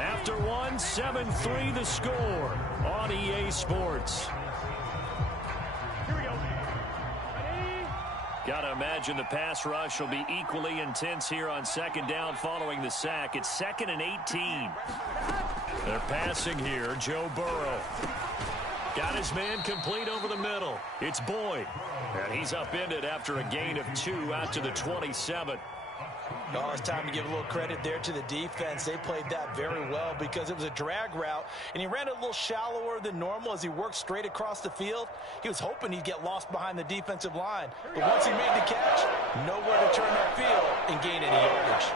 After 1, 7-3 the score on EA Sports. Got to imagine the pass rush will be equally intense here on 2nd down following the sack. It's 2nd and 18. They're passing here. Joe Burrow. Got his man complete over the middle. It's Boyd. And he's upended after a gain of 2 out to the 27. Oh, it's time to give a little credit there to the defense. They played that very well because it was a drag route, and he ran it a little shallower than normal as he worked straight across the field. He was hoping he'd get lost behind the defensive line, but once he made the catch, nowhere to turn that field and gain any yardage.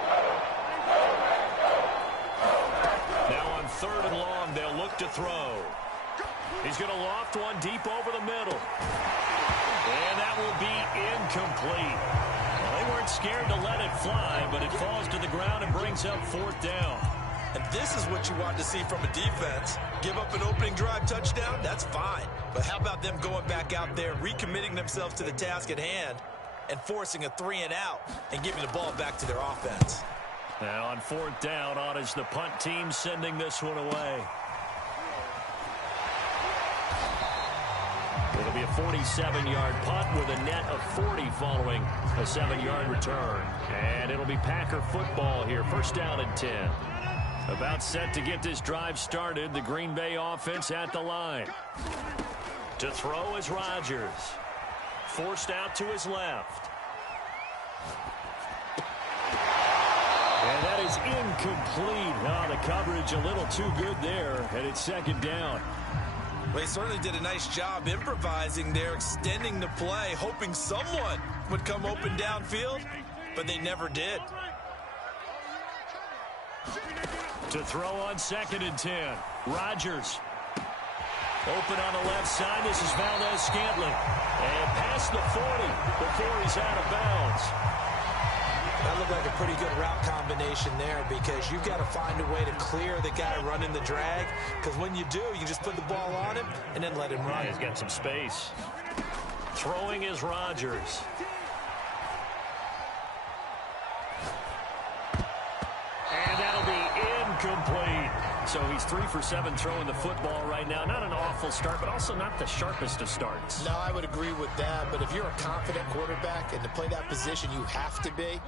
3rd and long. They'll look to throw. He's going to loft one deep over the middle. And that will be incomplete. Well, they weren't scared to let it fly, but it falls to the ground and brings up 4th down. And this is what you want to see from a defense. Give up an opening drive touchdown, that's fine. But how about them going back out there, recommitting themselves to the task at hand, and forcing a 3-and-out and giving the ball back to their offense. Now on 4th down, on is the punt team sending this one away. It'll be a 47-yard punt with a net of 40 following a 7-yard return. And it'll be Packer football here. 1st down and 10. About set to get this drive started. The Green Bay offense at the line. To throw is Rodgers. Forced out to his left. And that is incomplete. Oh, the coverage a little too good there. And it's 2nd down. Well, he certainly did a nice job improvising there, extending the play, hoping someone would come open downfield, but they never did. To throw on 2nd and 10. Rodgers. Open on the left side. This is Valdez-Scantling. And past the 40 before he's out of bounds. That looked like a pretty good route combination there because you've got to find a way to clear the guy running the drag, because when you do, you just put the ball on him and then let him run. He's got some space. Throwing is Rodgers. And that'll be incomplete. So he's 3 for 7 throwing the football right now. Not an awful start, but also not the sharpest of starts. No, I would agree with that. But if you're a confident quarterback and to play that position, you have to be.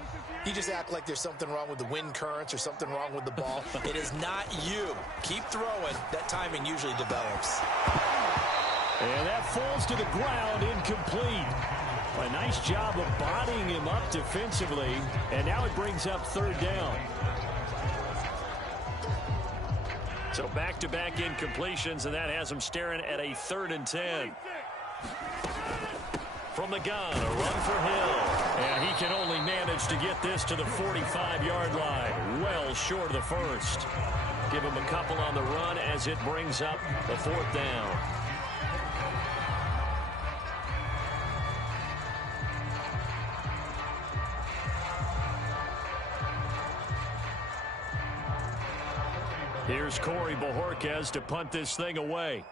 You just act like there's something wrong with the wind currents or something wrong with the ball. It is not you. Keep throwing. That timing usually develops. And that falls to the ground, incomplete. A nice job of bodying him up defensively. And now it brings up 3rd down. So back-to-back incompletions, and that has him staring at a 3rd and 10. From the gun, a run for Hill. And he can only manage to get this to the 45-yard line. Well short of the 1st. Give him a couple on the run as it brings up the 4th down. Here's Corey Bojorquez to punt this thing away.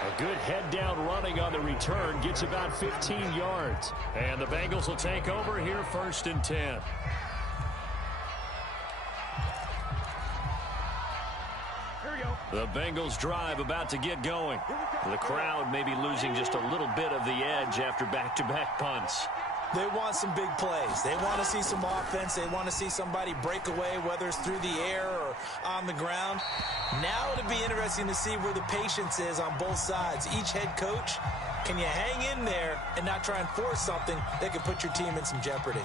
A good head-down running on the return gets about 15 yards. And the Bengals will take over here 1st and 10. The Bengals drive about to get going. The crowd may be losing just a little bit of the edge after back-to-back punts. They want some big plays. They want to see some offense. They want to see somebody break away, whether it's through the air or on the ground. Now it'll be interesting to see where the patience is on both sides. Each head coach, can you hang in there and not try and force something that could put your team in some jeopardy?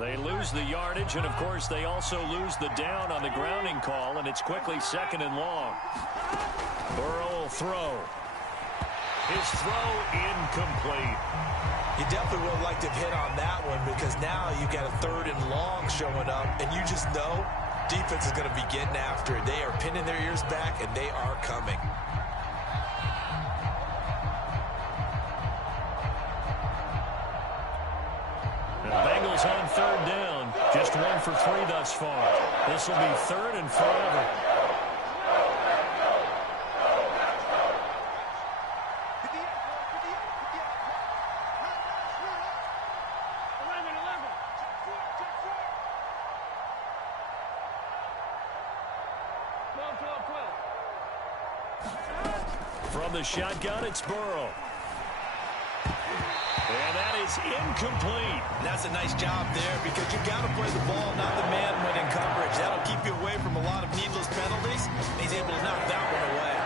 They lose the yardage, and of course they also lose the down on the grounding call, and it's quickly 2nd and long. Burrow will throw. His throw incomplete. You definitely would have liked to have hit on that one, because now you've got a 3rd and long showing up, and you just know defense is going to be getting after it. They are pinning their ears back, and they are coming. Bengals on 3rd down. Just 1 for 3 thus far. This will be 3rd and forever. From the shotgun, it's Burrow. And that is incomplete. That's a nice job there because you've got to play the ball, not the man when in coverage. That'll keep you away from a lot of needless penalties. He's able to knock that one away.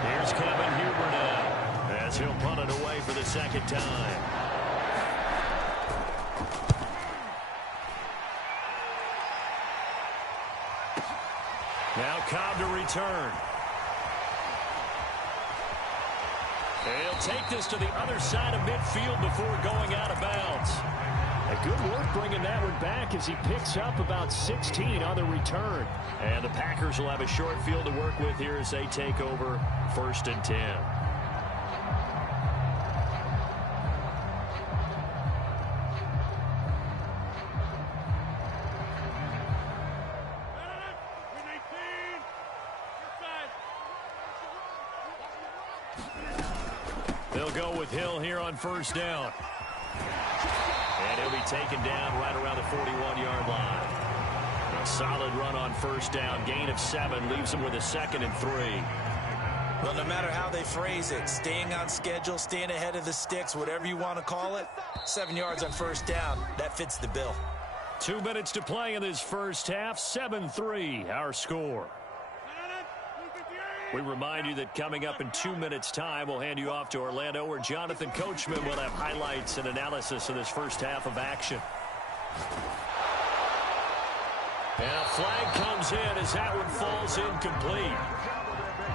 Here's Kevin Huber now as he'll punt it away for the second time. Now Cobb to return. He'll take this to the other side of midfield before going out of bounds. A good work bringing that one back as he picks up about 16 on the return. And the Packers will have a short field to work with here as they take over 1st and 10. They'll go with Hill here on 1st down. And he'll be taken down right around the 41-yard line. A solid run on 1st down. Gain of 7 leaves him with a 2nd and 3. Well, no matter how they phrase it, staying on schedule, staying ahead of the sticks, whatever you want to call it, 7 yards on 1st down, that fits the bill. 2 minutes to play in this first half. 7-3, our score. We remind you that coming up in 2 minutes' time, we'll hand you off to Orlando, where Jonathan Coachman will have highlights and analysis of this first half of action. And a flag comes in as that one falls incomplete.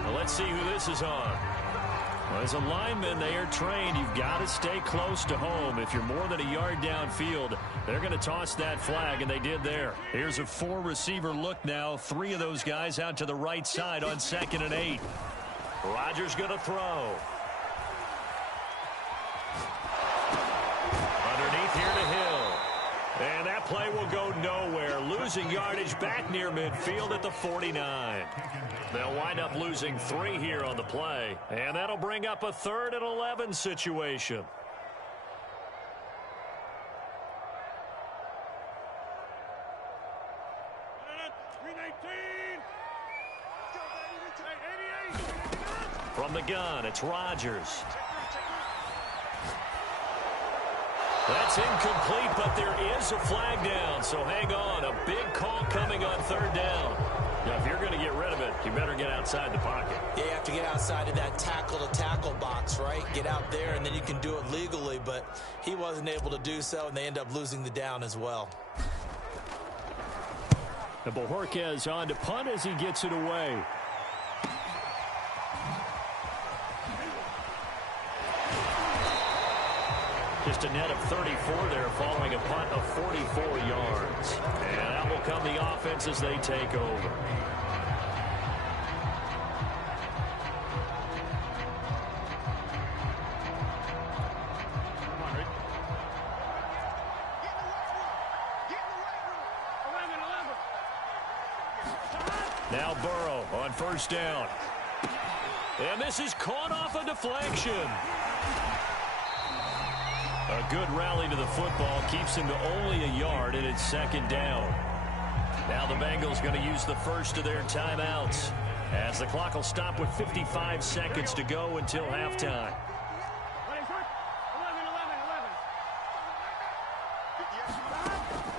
Well, let's see who this is on. Well, as a lineman, they are trained. You've got to stay close to home. If you're more than a yard downfield, they're going to toss that flag, and they did there. Here's a 4-receiver look now. 3 of those guys out to the right side on 2nd and 8. Rodgers going to throw. Underneath here to Hill. And that play will go nowhere. Losing yardage back near midfield at the 49. They'll wind up losing 3 here on the play. And that'll bring up a 3rd and 11 situation. From the gun, it's Rodgers. That's incomplete, but there is a flag down, so hang on. A big call coming on 3rd down. Now, if you're going to get rid of it, you better get outside the pocket. Yeah, you have to get outside of that tackle-to-tackle box, right? Get out there, and then you can do it legally, but he wasn't able to do so, and they end up losing the down as well. And Bojorquez on to punt as he gets it away. Just a net of 34 there following a punt of 44 yards. And out will come the offense as they take over. Now Burrow on 1st down. And this is caught off a deflection. A good rally to the football keeps him to only a yard, and it's 2nd down. Now the Bengals going to use the first of their timeouts as the clock will stop with 55 seconds to go until halftime.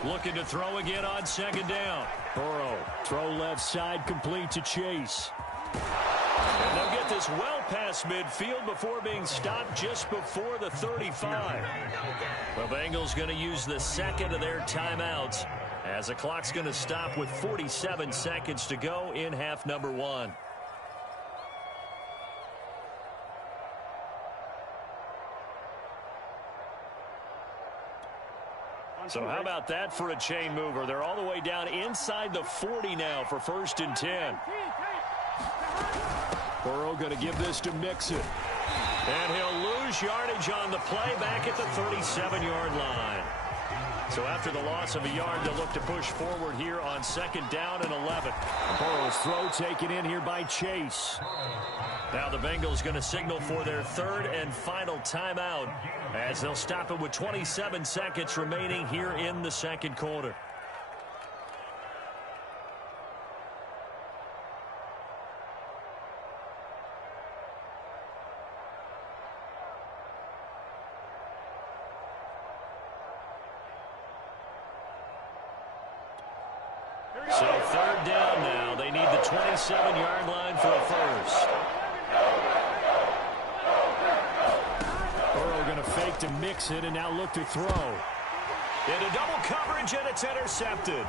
Looking to throw again on 2nd down. Burrow, throw left side, complete to Chase. And they'll get this well past midfield before being stopped just before the 35. The Bengals going to use the 2nd of their timeouts as the clock's going to stop with 47 seconds to go in half number 1. So how about that for a chain mover? They're all the way down inside the 40 now for 1st and 10. Burrow going to give this to Mixon. And he'll lose yardage on the play back at the 37-yard line. So after the loss of a yard, they'll look to push forward here on 2nd down and 11. Burrow's throw taken in here by Chase. Now the Bengals going to signal for their 3rd and final timeout as they'll stop it with 27 seconds remaining here in the 2nd quarter. So third down now. They need the 27-yard line for a first. Burrow going to fake to mix it and now look to throw. Into double coverage, and it's intercepted.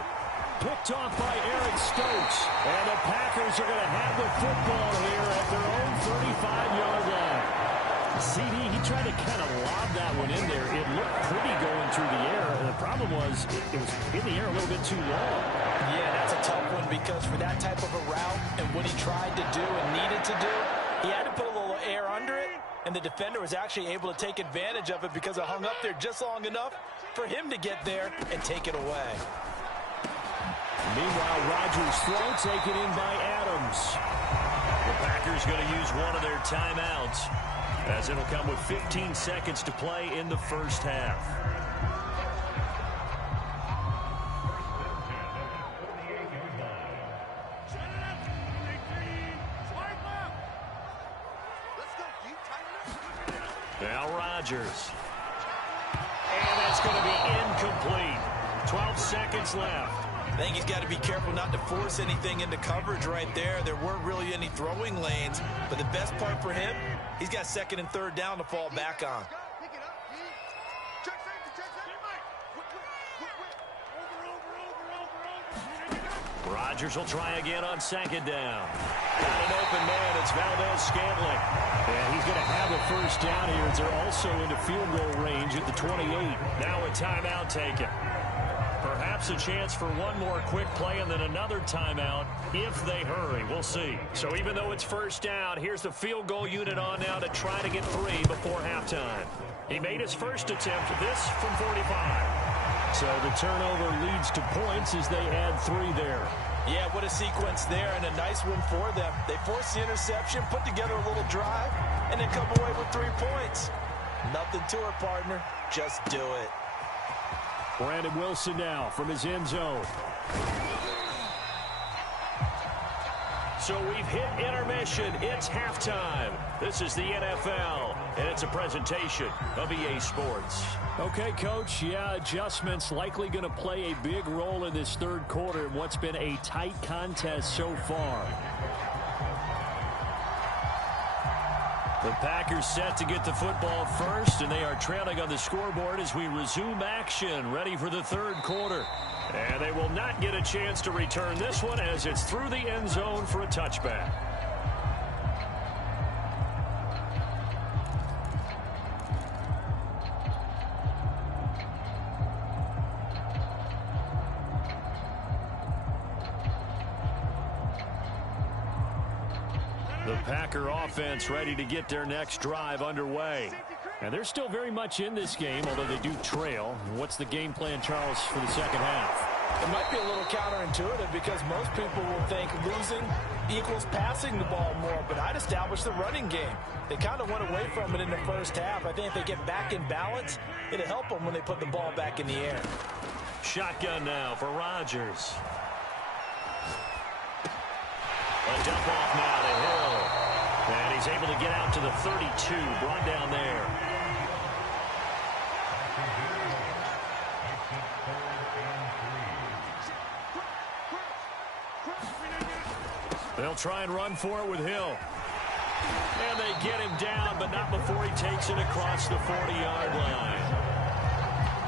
Picked off by Eric Stokes. And the Packers are going to have the football here at their own 35-yard line. CD, he tried to kind of lob that one in there. It looked pretty going through the air. And the problem was it was in the air a little bit too long. Yeah, that's a tough one because for that type of a route and what he tried to do and needed to do, he had to put a little air under it, and the defender was actually able to take advantage of it because it hung up there just long enough for him to get there and take it away. Meanwhile, Rodgers' throw taken in by Adams. The Packers going to use one of their timeouts, as it'll come with 15 seconds to play in the first half. Now Rodgers. And that's going to be incomplete. 12 seconds left. I think he's got to be careful not to force anything into coverage right there. There weren't really any throwing lanes, but the best part for him, he's got second and third down to fall back on. Rodgers will try again on second down. Got an open man. It's Valdez-Scantling. And he's going to have a first down here. They're also into field goal range at the 28. Now a timeout taken. Perhaps a chance for one more quick play and then another timeout if they hurry. We'll see. So even though it's first down, here's the field goal unit on now to try to get 3 before halftime. He made his first attempt, this from 45. So the turnover leads to points as they add 3 there. Yeah, what a sequence there, and a nice one for them. They forced the interception, put together a little drive, and then come away with 3 points. Nothing to it, partner. Just do it. Brandon Wilson now from his end zone. So we've hit intermission. It's halftime. This is the NFL, and it's a presentation of EA Sports. Okay, Coach, yeah, adjustments likely going to play a big role in this third quarter in what's been a tight contest so far. The Packers set to get the football first, and they are trailing on the scoreboard as we resume action, ready for the third quarter. And they will not get a chance to return this one as it's through the end zone for a touchback. The Packer offense ready to get their next drive underway. And they're still very much in this game, although they do trail. What's the game plan, Charles, for the second half? It might be a little counterintuitive because most people will think losing equals passing the ball more, but I'd establish the running game. They kind of went away from it in the first half. I think if they get back in balance, it'll help them when they put the ball back in the air. Shotgun now for Rodgers. A dump off now to Hill. And he's able to get out to the 32, brought down there. They'll try and run for it with Hill. And they get him down, but not before he takes it across the 40-yard line.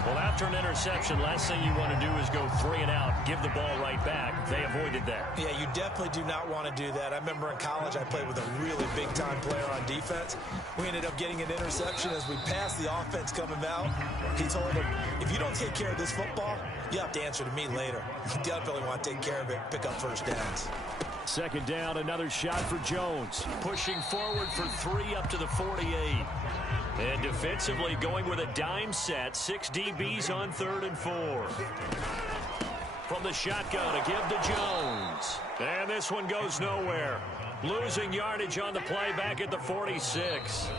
Well, after an interception, last thing you want to do is go 3 and out, give the ball right back. They avoided that. Yeah, you definitely do not want to do that. I remember in college I played with a really big-time player on defense. We ended up getting an interception as we passed the offense coming out. He told him, if you don't take care of this football, you have to answer to me later. You definitely want to take care of it, pick up first downs. Second down, another shot for Jones. Pushing forward for 3 up to the 48. And defensively going with a dime set. 6 DBs on 3rd and 4. From the shotgun, a give to Jones. And this one goes nowhere. Losing yardage on the play back at the 46.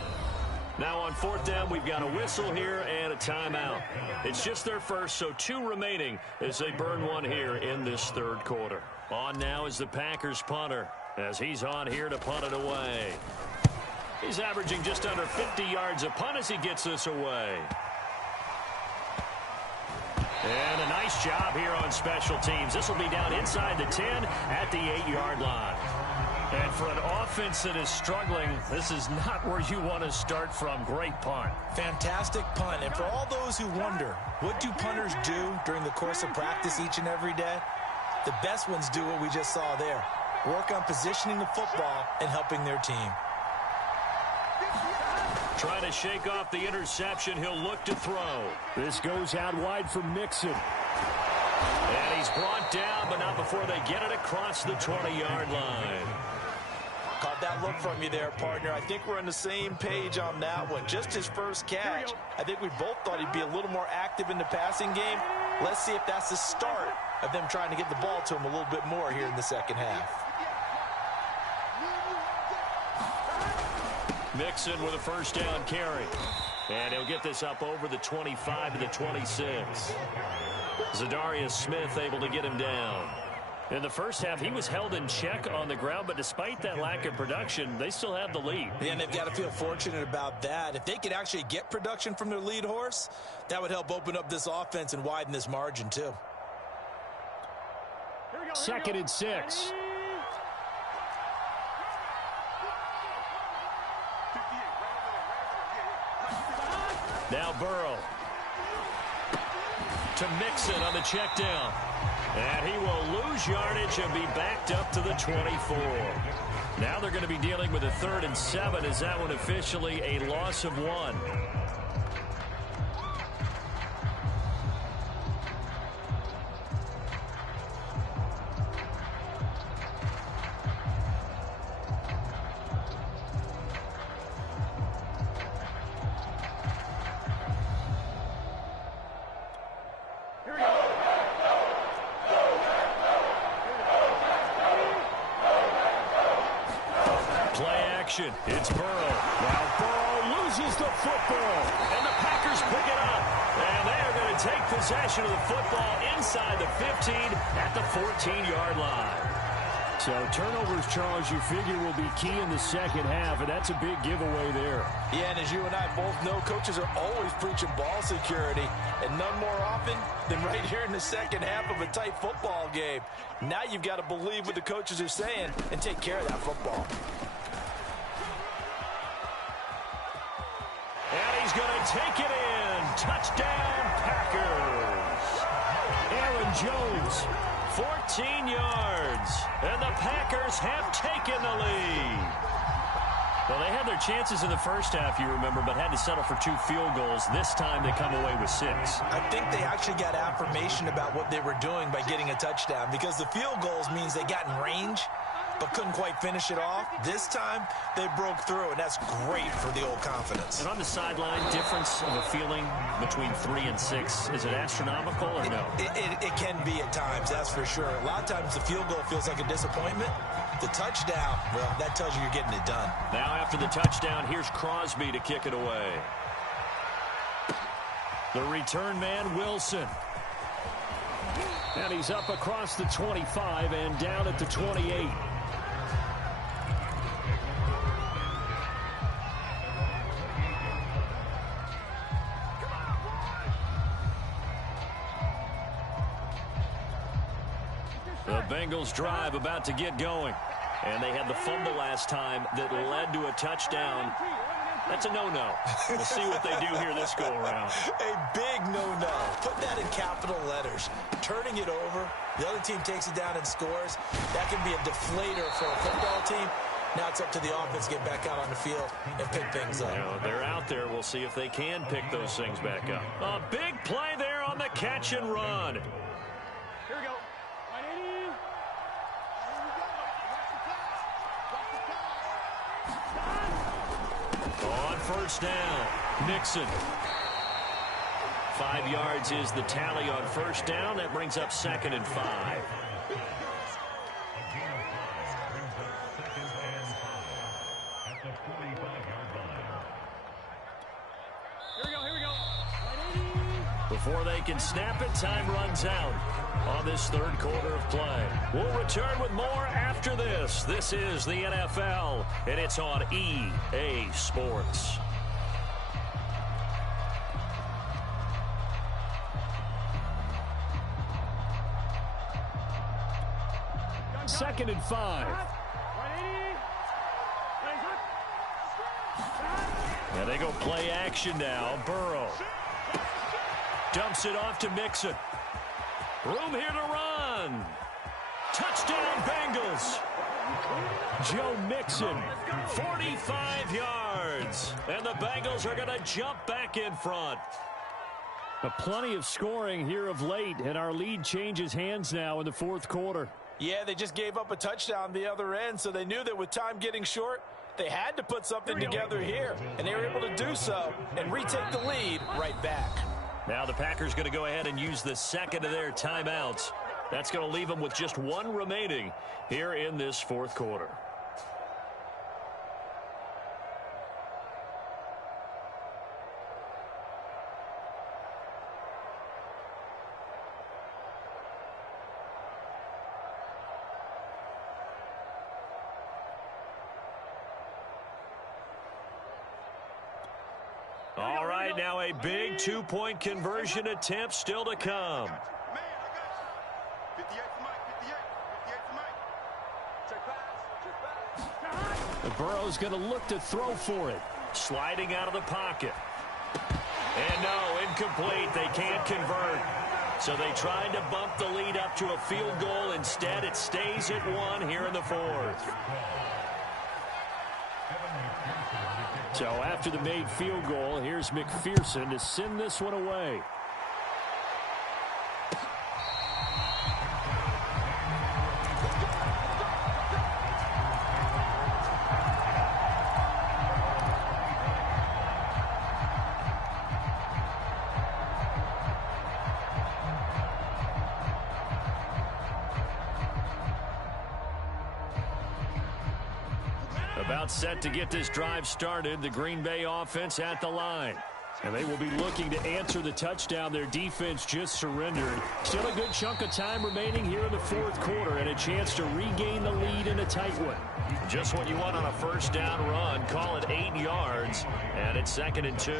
Now on 4th down, we've got a whistle here and a timeout. It's just their first, so 2 remaining as they burn one here in this third quarter. On now is the Packers punter as he's on here to punt it away. He's averaging just under 50 yards a punt as he gets this away. And a nice job here on special teams. This will be down inside the 10 at the 8-yard line. And for an offense that is struggling, this is not where you want to start from. Great punt. Fantastic punt. And for all those who wonder, what do punters do during the course of practice each and every day? The best ones do what we just saw there. Work on positioning the football and helping their team. Trying to shake off the interception. He'll look to throw. This goes out wide for Mixon. And he's brought down, but not before they get it across the 20-yard line. Caught that look from you there, partner. I think we're on the same page on that one. Just his first catch. I think we both thought he'd be a little more active in the passing game. Let's see if that's the start of them trying to get the ball to him a little bit more here in the second half. Mixon with a first down carry. And he'll get this up over the 25 to the 26. Zadarius Smith able to get him down. In the first half, he was held in check on the ground, but despite that lack of production, they still have the lead. Yeah, and they've got to feel fortunate about that. If they could actually get production from their lead horse, that would help open up this offense and widen this margin, too. 2nd and 6. Now Burrow to Mixon on the check down. And he will lose yardage and be backed up to the 24. Now they're going to be dealing with a 3rd and 7. Is that one officially a loss of 1? It's Burrow. Now Burrow loses the football, and the Packers pick it up. And they are going to take possession of the football inside the 15 at the 14-yard line. So turnovers, Charles, you figure will be key in the second half, and that's a big giveaway there. Yeah, and as you and I both know, coaches are always preaching ball security, and none more often than right here in the second half of a tight football game. Now you've got to believe what the coaches are saying and take care of that football. And he's going to take it in. Touchdown, Packers. Aaron Jones, 14 yards. And the Packers have taken the lead. Well, they had their chances in the first half, you remember, but had to settle for 2 field goals. This time they come away with 6. I think they actually got affirmation about what they were doing by getting a touchdown, because the field goals means they got in range but couldn't quite finish it off. This time, they broke through, and that's great for the old confidence. And on the sideline, difference of a feeling between 3 and 6, is it astronomical or no? It can be at times, that's for sure. A lot of times the field goal feels like a disappointment. The touchdown, well, that tells you you're getting it done. Now after the touchdown, here's Crosby to kick it away. The return man, Wilson. And he's up across the 25 and down at the 28. The Bengals drive about to get going. And they had the fumble last time that led to a touchdown. That's a no-no. We'll see what they do here this go-around. A big no-no. Put that in capital letters. Turning it over, the other team takes it down and scores. That can be a deflator for a football team. Now it's up to the offense to get back out on the field and pick things up. You know, they're out there. We'll see if they can pick those things back up. A big play there on the catch and run. Here we go. On first down, Mixon. 5 yards is the tally on first down. That brings up 2nd and 5. Here we go. Before they can snap it, time runs out on this 3rd quarter of play. We'll return with more after this. This is the NFL, and it's on EA Sports. 2nd and 5. And they go play action now. Burrow dumps it off to Mixon. Room here to run. Touchdown, Bengals. Joe Mixon, 45 yards. And the Bengals are going to jump back in front. Plenty of scoring here of late, and our lead changes hands now in the fourth quarter. Yeah, they just gave up a touchdown the other end, so they knew that with time getting short, they had to put something together here, and they were able to do so and retake the lead right back. Now the Packers going to go ahead and use the second of their timeouts. That's going to leave them with just one remaining here in this fourth quarter. All right, now a big two-point conversion attempt still to come. Burrow's going to look to throw for it. Sliding out of the pocket. And no, incomplete. They can't convert. So they tried to bump the lead up to a field goal. Instead, it stays at 1 here in the fourth. So after the made field goal, here's McPherson to send this one away. About set to get this drive started. The Green Bay offense at the line. And they will be looking to answer the touchdown their defense just surrendered. Still a good chunk of time remaining here in the fourth quarter and a chance to regain the lead in a tight one. Just what you want on a first down run. Call it 8 yards. And it's 2nd and 2.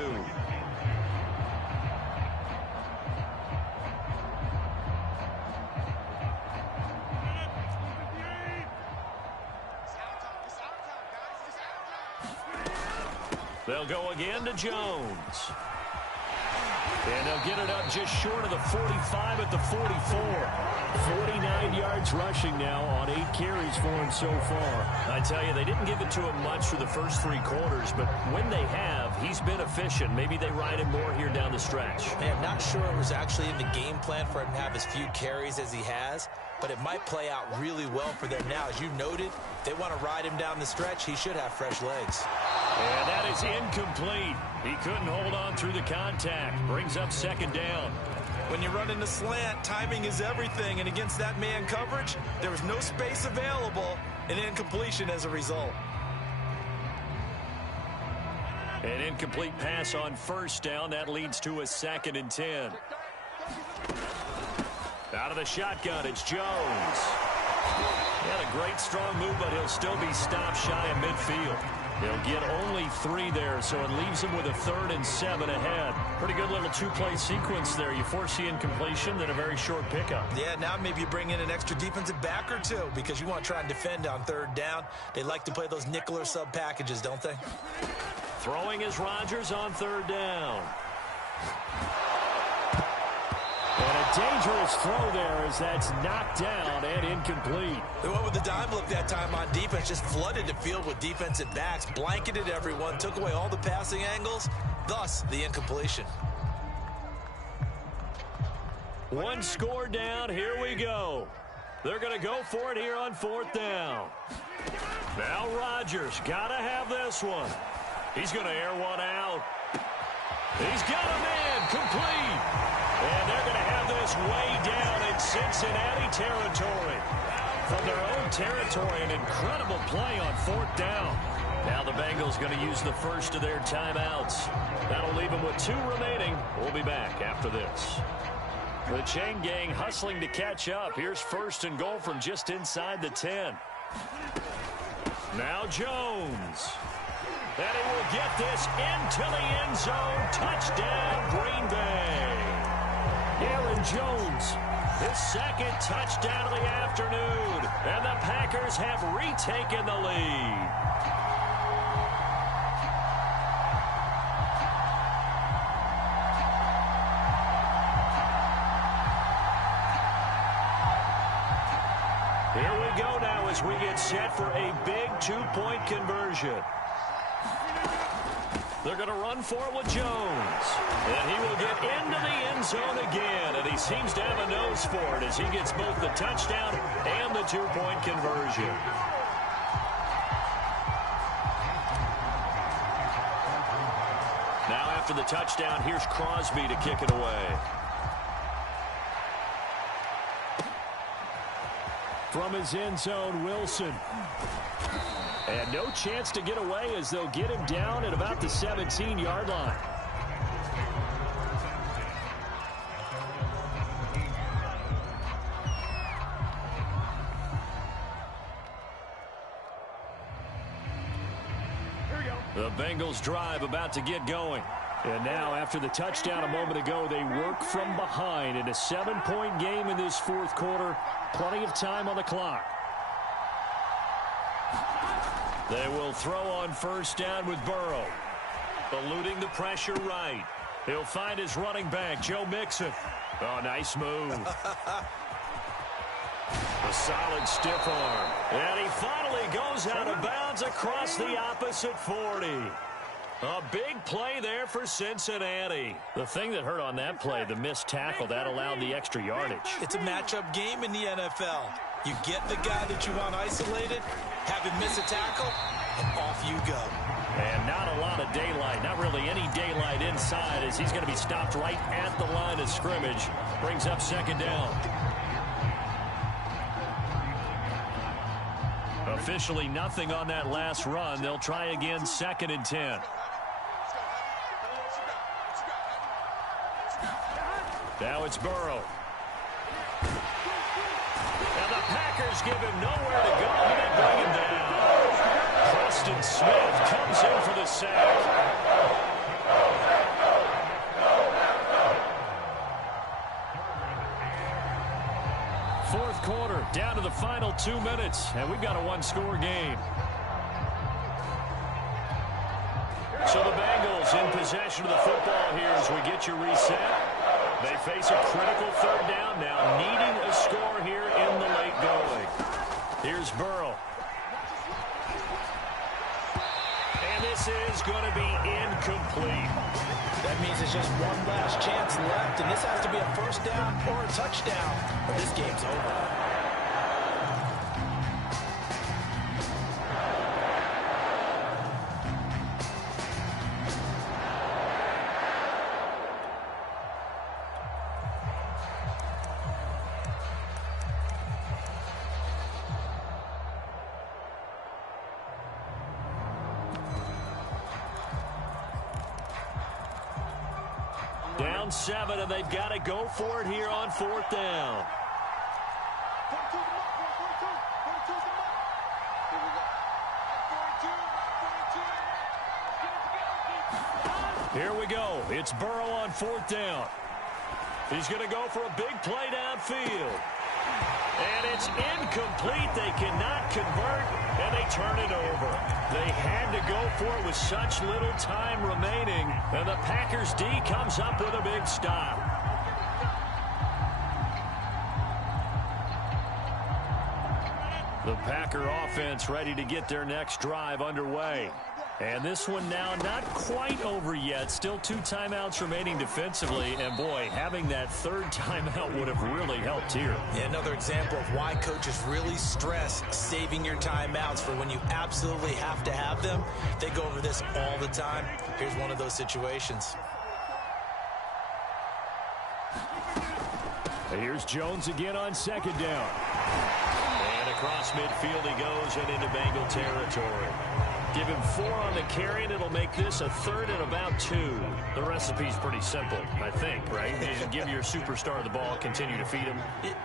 They'll go again to Jones. And they'll get it up just short of the 45 at the 44. 49 yards rushing now on 8 carries for him so far. I tell you, they didn't give it to him much for the first 3 quarters, but when they have, he's been efficient. Maybe they ride him more here down the stretch. Man, I'm not sure it was actually in the game plan for him to have as few carries as he has, but it might play out really well for them now. As you noted, if they want to ride him down the stretch, he should have fresh legs. And that is incomplete. He couldn't hold on through the contact. Brings up 2nd down. When you run in the slant, timing is everything, and against that man coverage, there was no space available, and incompletion as a result. An incomplete pass on first down. That leads to a 2nd and 10. Out of the shotgun, it's Jones. He had a great strong move, but he'll still be stopped shy of midfield. He'll get only 3 there, so it leaves him with a 3rd and 7 ahead. Pretty good little 2-play sequence there. You force the incompletion, then a very short pickup. Yeah, now maybe you bring in an extra defensive back or 2 because you want to try and defend on 3rd down. They like to play those nickel or sub packages, don't they? Throwing is Rodgers on 3rd down. And a dangerous throw there as that's knocked down and incomplete. They went with the dime look that time on defense, just flooded the field with defensive backs, blanketed everyone, took away all the passing angles, thus the incompletion. 1 score down, here we go. They're going to go for it here on 4th down. Now Rodgers, got to have this one. He's going to air one out. He's got a man, complete. And they're going to have this way down in Cincinnati territory. From their own territory, an incredible play on 4th down. Now the Bengals going to use the first of their timeouts. That'll leave them with 2 remaining. We'll be back after this. The chain gang hustling to catch up. Here's 1st and goal from just inside the 10. Now Jones. And he will get this into the end zone. Touchdown, Green Bay. Aaron Jones, His second touchdown of the afternoon. And the Packers have retaken the lead. Here we go now as we get set for a big two-point conversion. They're going to run for it with Jones. And he will get into the end zone again. And he seems to have a nose for it as he gets both the touchdown and the two-point conversion. Now after the touchdown, here's Crosby to kick it away. From his end zone, Wilson. And no chance to get away as they'll get him down at about the 17-yard line. The Bengals drive about to get going. And now, after the touchdown a moment ago, they work from behind in a 7-point game in this fourth quarter. Plenty of time on the clock. They will throw on first down with Burrow. Eluding the pressure right. He'll find his running back, Joe Mixon. Oh, nice move. A solid stiff arm. And he finally goes out of bounds across the opposite 40. A big play there for Cincinnati. The thing that hurt on that play, the missed tackle, that allowed the extra yardage. It's a matchup game in the NFL. You get the guy that you want isolated, have him miss a tackle, and off you go. And not a lot of daylight, not really any daylight inside as he's going to be stopped right at the line of scrimmage. Brings up second down. Officially nothing on that last run. They'll try again, 2nd and 10. Now it's Burrow. And the Packers give him nowhere to go, and they bring him down. Preston Smith comes in for the sack. Fourth quarter, down to the final 2 minutes, and we've got a one-score game. So the Bengals in possession of the football here as we get your reset. They face a critical third down now, needing a score here in the late going. Here's Burrow. And this is going to be incomplete. That means it's just one last chance left, and this has to be a first down or a touchdown, or this game's over. Down 7, and they've got to go for it here on fourth down. Here we go. It's Burrow on fourth down. He's going to go for a big play downfield. And it's incomplete. They cannot convert, and they turn it over. They had to go for it with such little time remaining, and the Packers D comes up with a big stop. The Packer offense ready to get their next drive underway. And this one now not quite over yet. Still 2 timeouts remaining defensively. And, boy, having that third timeout would have really helped here. Yeah, another example of why coaches really stress saving your timeouts for when you absolutely have to have them. They go over this all the time. Here's one of those situations. Here's Jones again on second down. And across midfield he goes and into Bengal territory. Give him 4 on the carry, and it'll make this a 3rd and about 2. The recipe's pretty simple, I think, right? You give your superstar the ball, continue to feed him.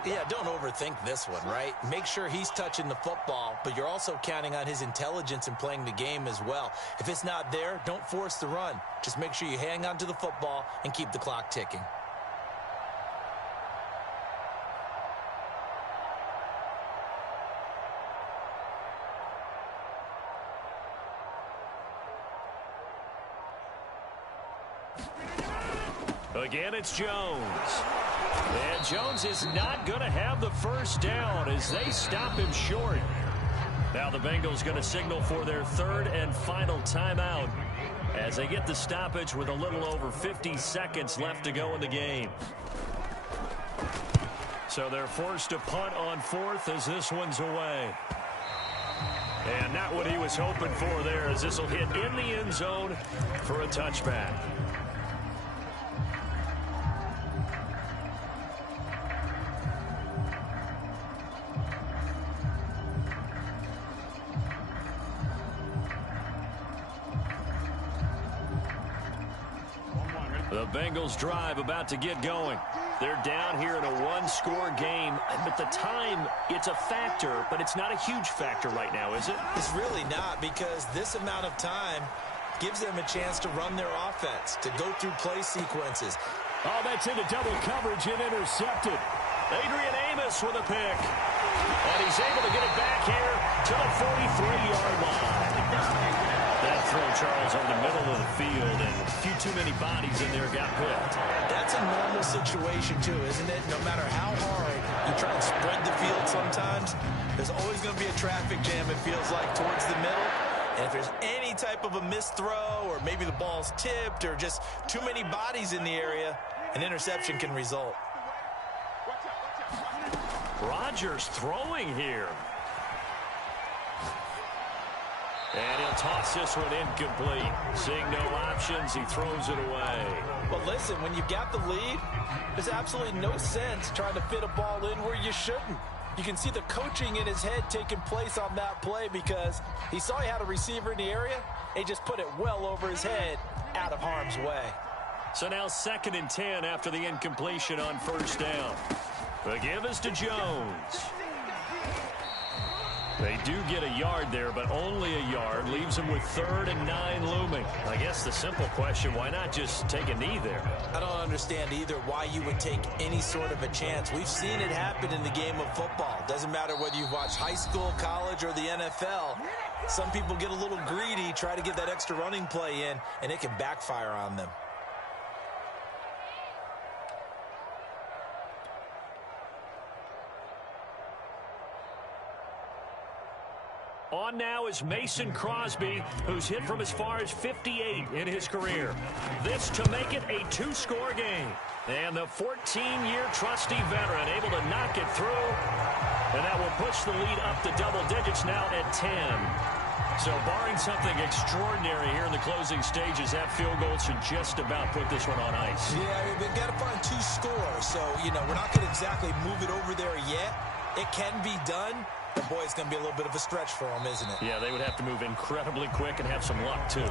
Yeah, don't overthink this one, right? Make sure he's touching the football, but you're also counting on his intelligence in playing the game as well. If it's not there, don't force the run. Just make sure you hang on to the football and keep the clock ticking. Again, it's Jones. And Jones is not going to have the first down as they stop him short. Now the Bengals going to signal for their third and final timeout as they get the stoppage with a little over 50 seconds left to go in the game. So they're forced to punt on fourth as this one's away. And not what he was hoping for there, as this will hit in the end zone for a touchback. The Bengals drive about to get going. They're down here in a one-score game. But the time, it's a factor, but it's not a huge factor right now, is it? It's really not, because this amount of time gives them a chance to run their offense, to go through play sequences. Oh, that's into double coverage and intercepted. Adrian Amos with a pick. And he's able to get it back here to the 43-yard line. That throw, Charles, over the middle of the field, and a few too many bodies in there got picked. That's a normal situation, too, isn't it? No matter how hard you try and spread the field sometimes, there's always going to be a traffic jam, it feels like, towards the middle. And if there's any type of a missed throw, or maybe the ball's tipped, or just too many bodies in the area, an interception can result. Rodgers throwing here. And he'll toss this one incomplete. Seeing no options, he throws it away. But listen, when you've got the lead, there's absolutely no sense trying to fit a ball in where you shouldn't. You can see the coaching in his head taking place on that play, because he saw he had a receiver in the area. He just put it well over his head, out of harm's way. So now 2nd and 10 after the incompletion on first down. The give is to Jones. They do get a yard there, but only a yard. Leaves them with 3rd and 9 looming. I guess the simple question, why not just take a knee there? I don't understand either why you would take any sort of a chance. We've seen it happen in the game of football. Doesn't matter whether you've watched high school, college, or the NFL. Some people get a little greedy, try to get that extra running play in, and it can backfire on them. On now is Mason Crosby, who's hit from as far as 58 in his career. This to make it a 2-score game. And the 14-year trusty veteran able to knock it through. And that will push the lead up to double digits now at 10. So barring something extraordinary here in the closing stages, that field goal should just about put this one on ice. Yeah, we've got to find 2 scores. So, we're not going to exactly move it over there yet. It can be done. But, boy, it's going to be a little bit of a stretch for them, isn't it? Yeah, they would have to move incredibly quick and have some luck, too.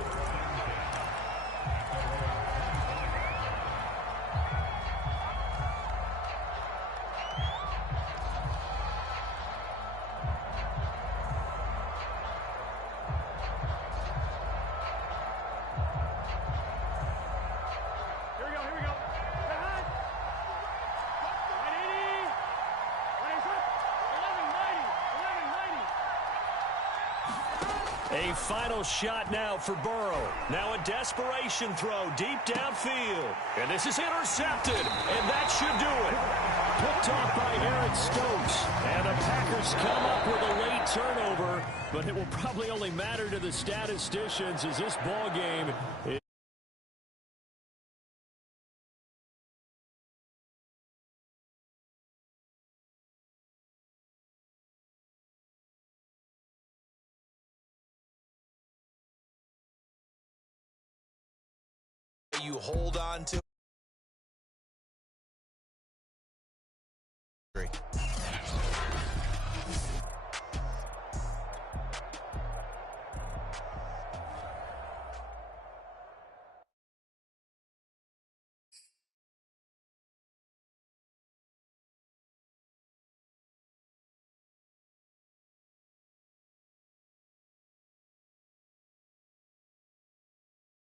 A final shot now for Burrow. Now a desperation throw deep downfield. And this is intercepted. And that should do it. Picked off by Aaron Stokes. And the Packers come up with a late turnover. But it will probably only matter to the statisticians as this ball game is you hold on to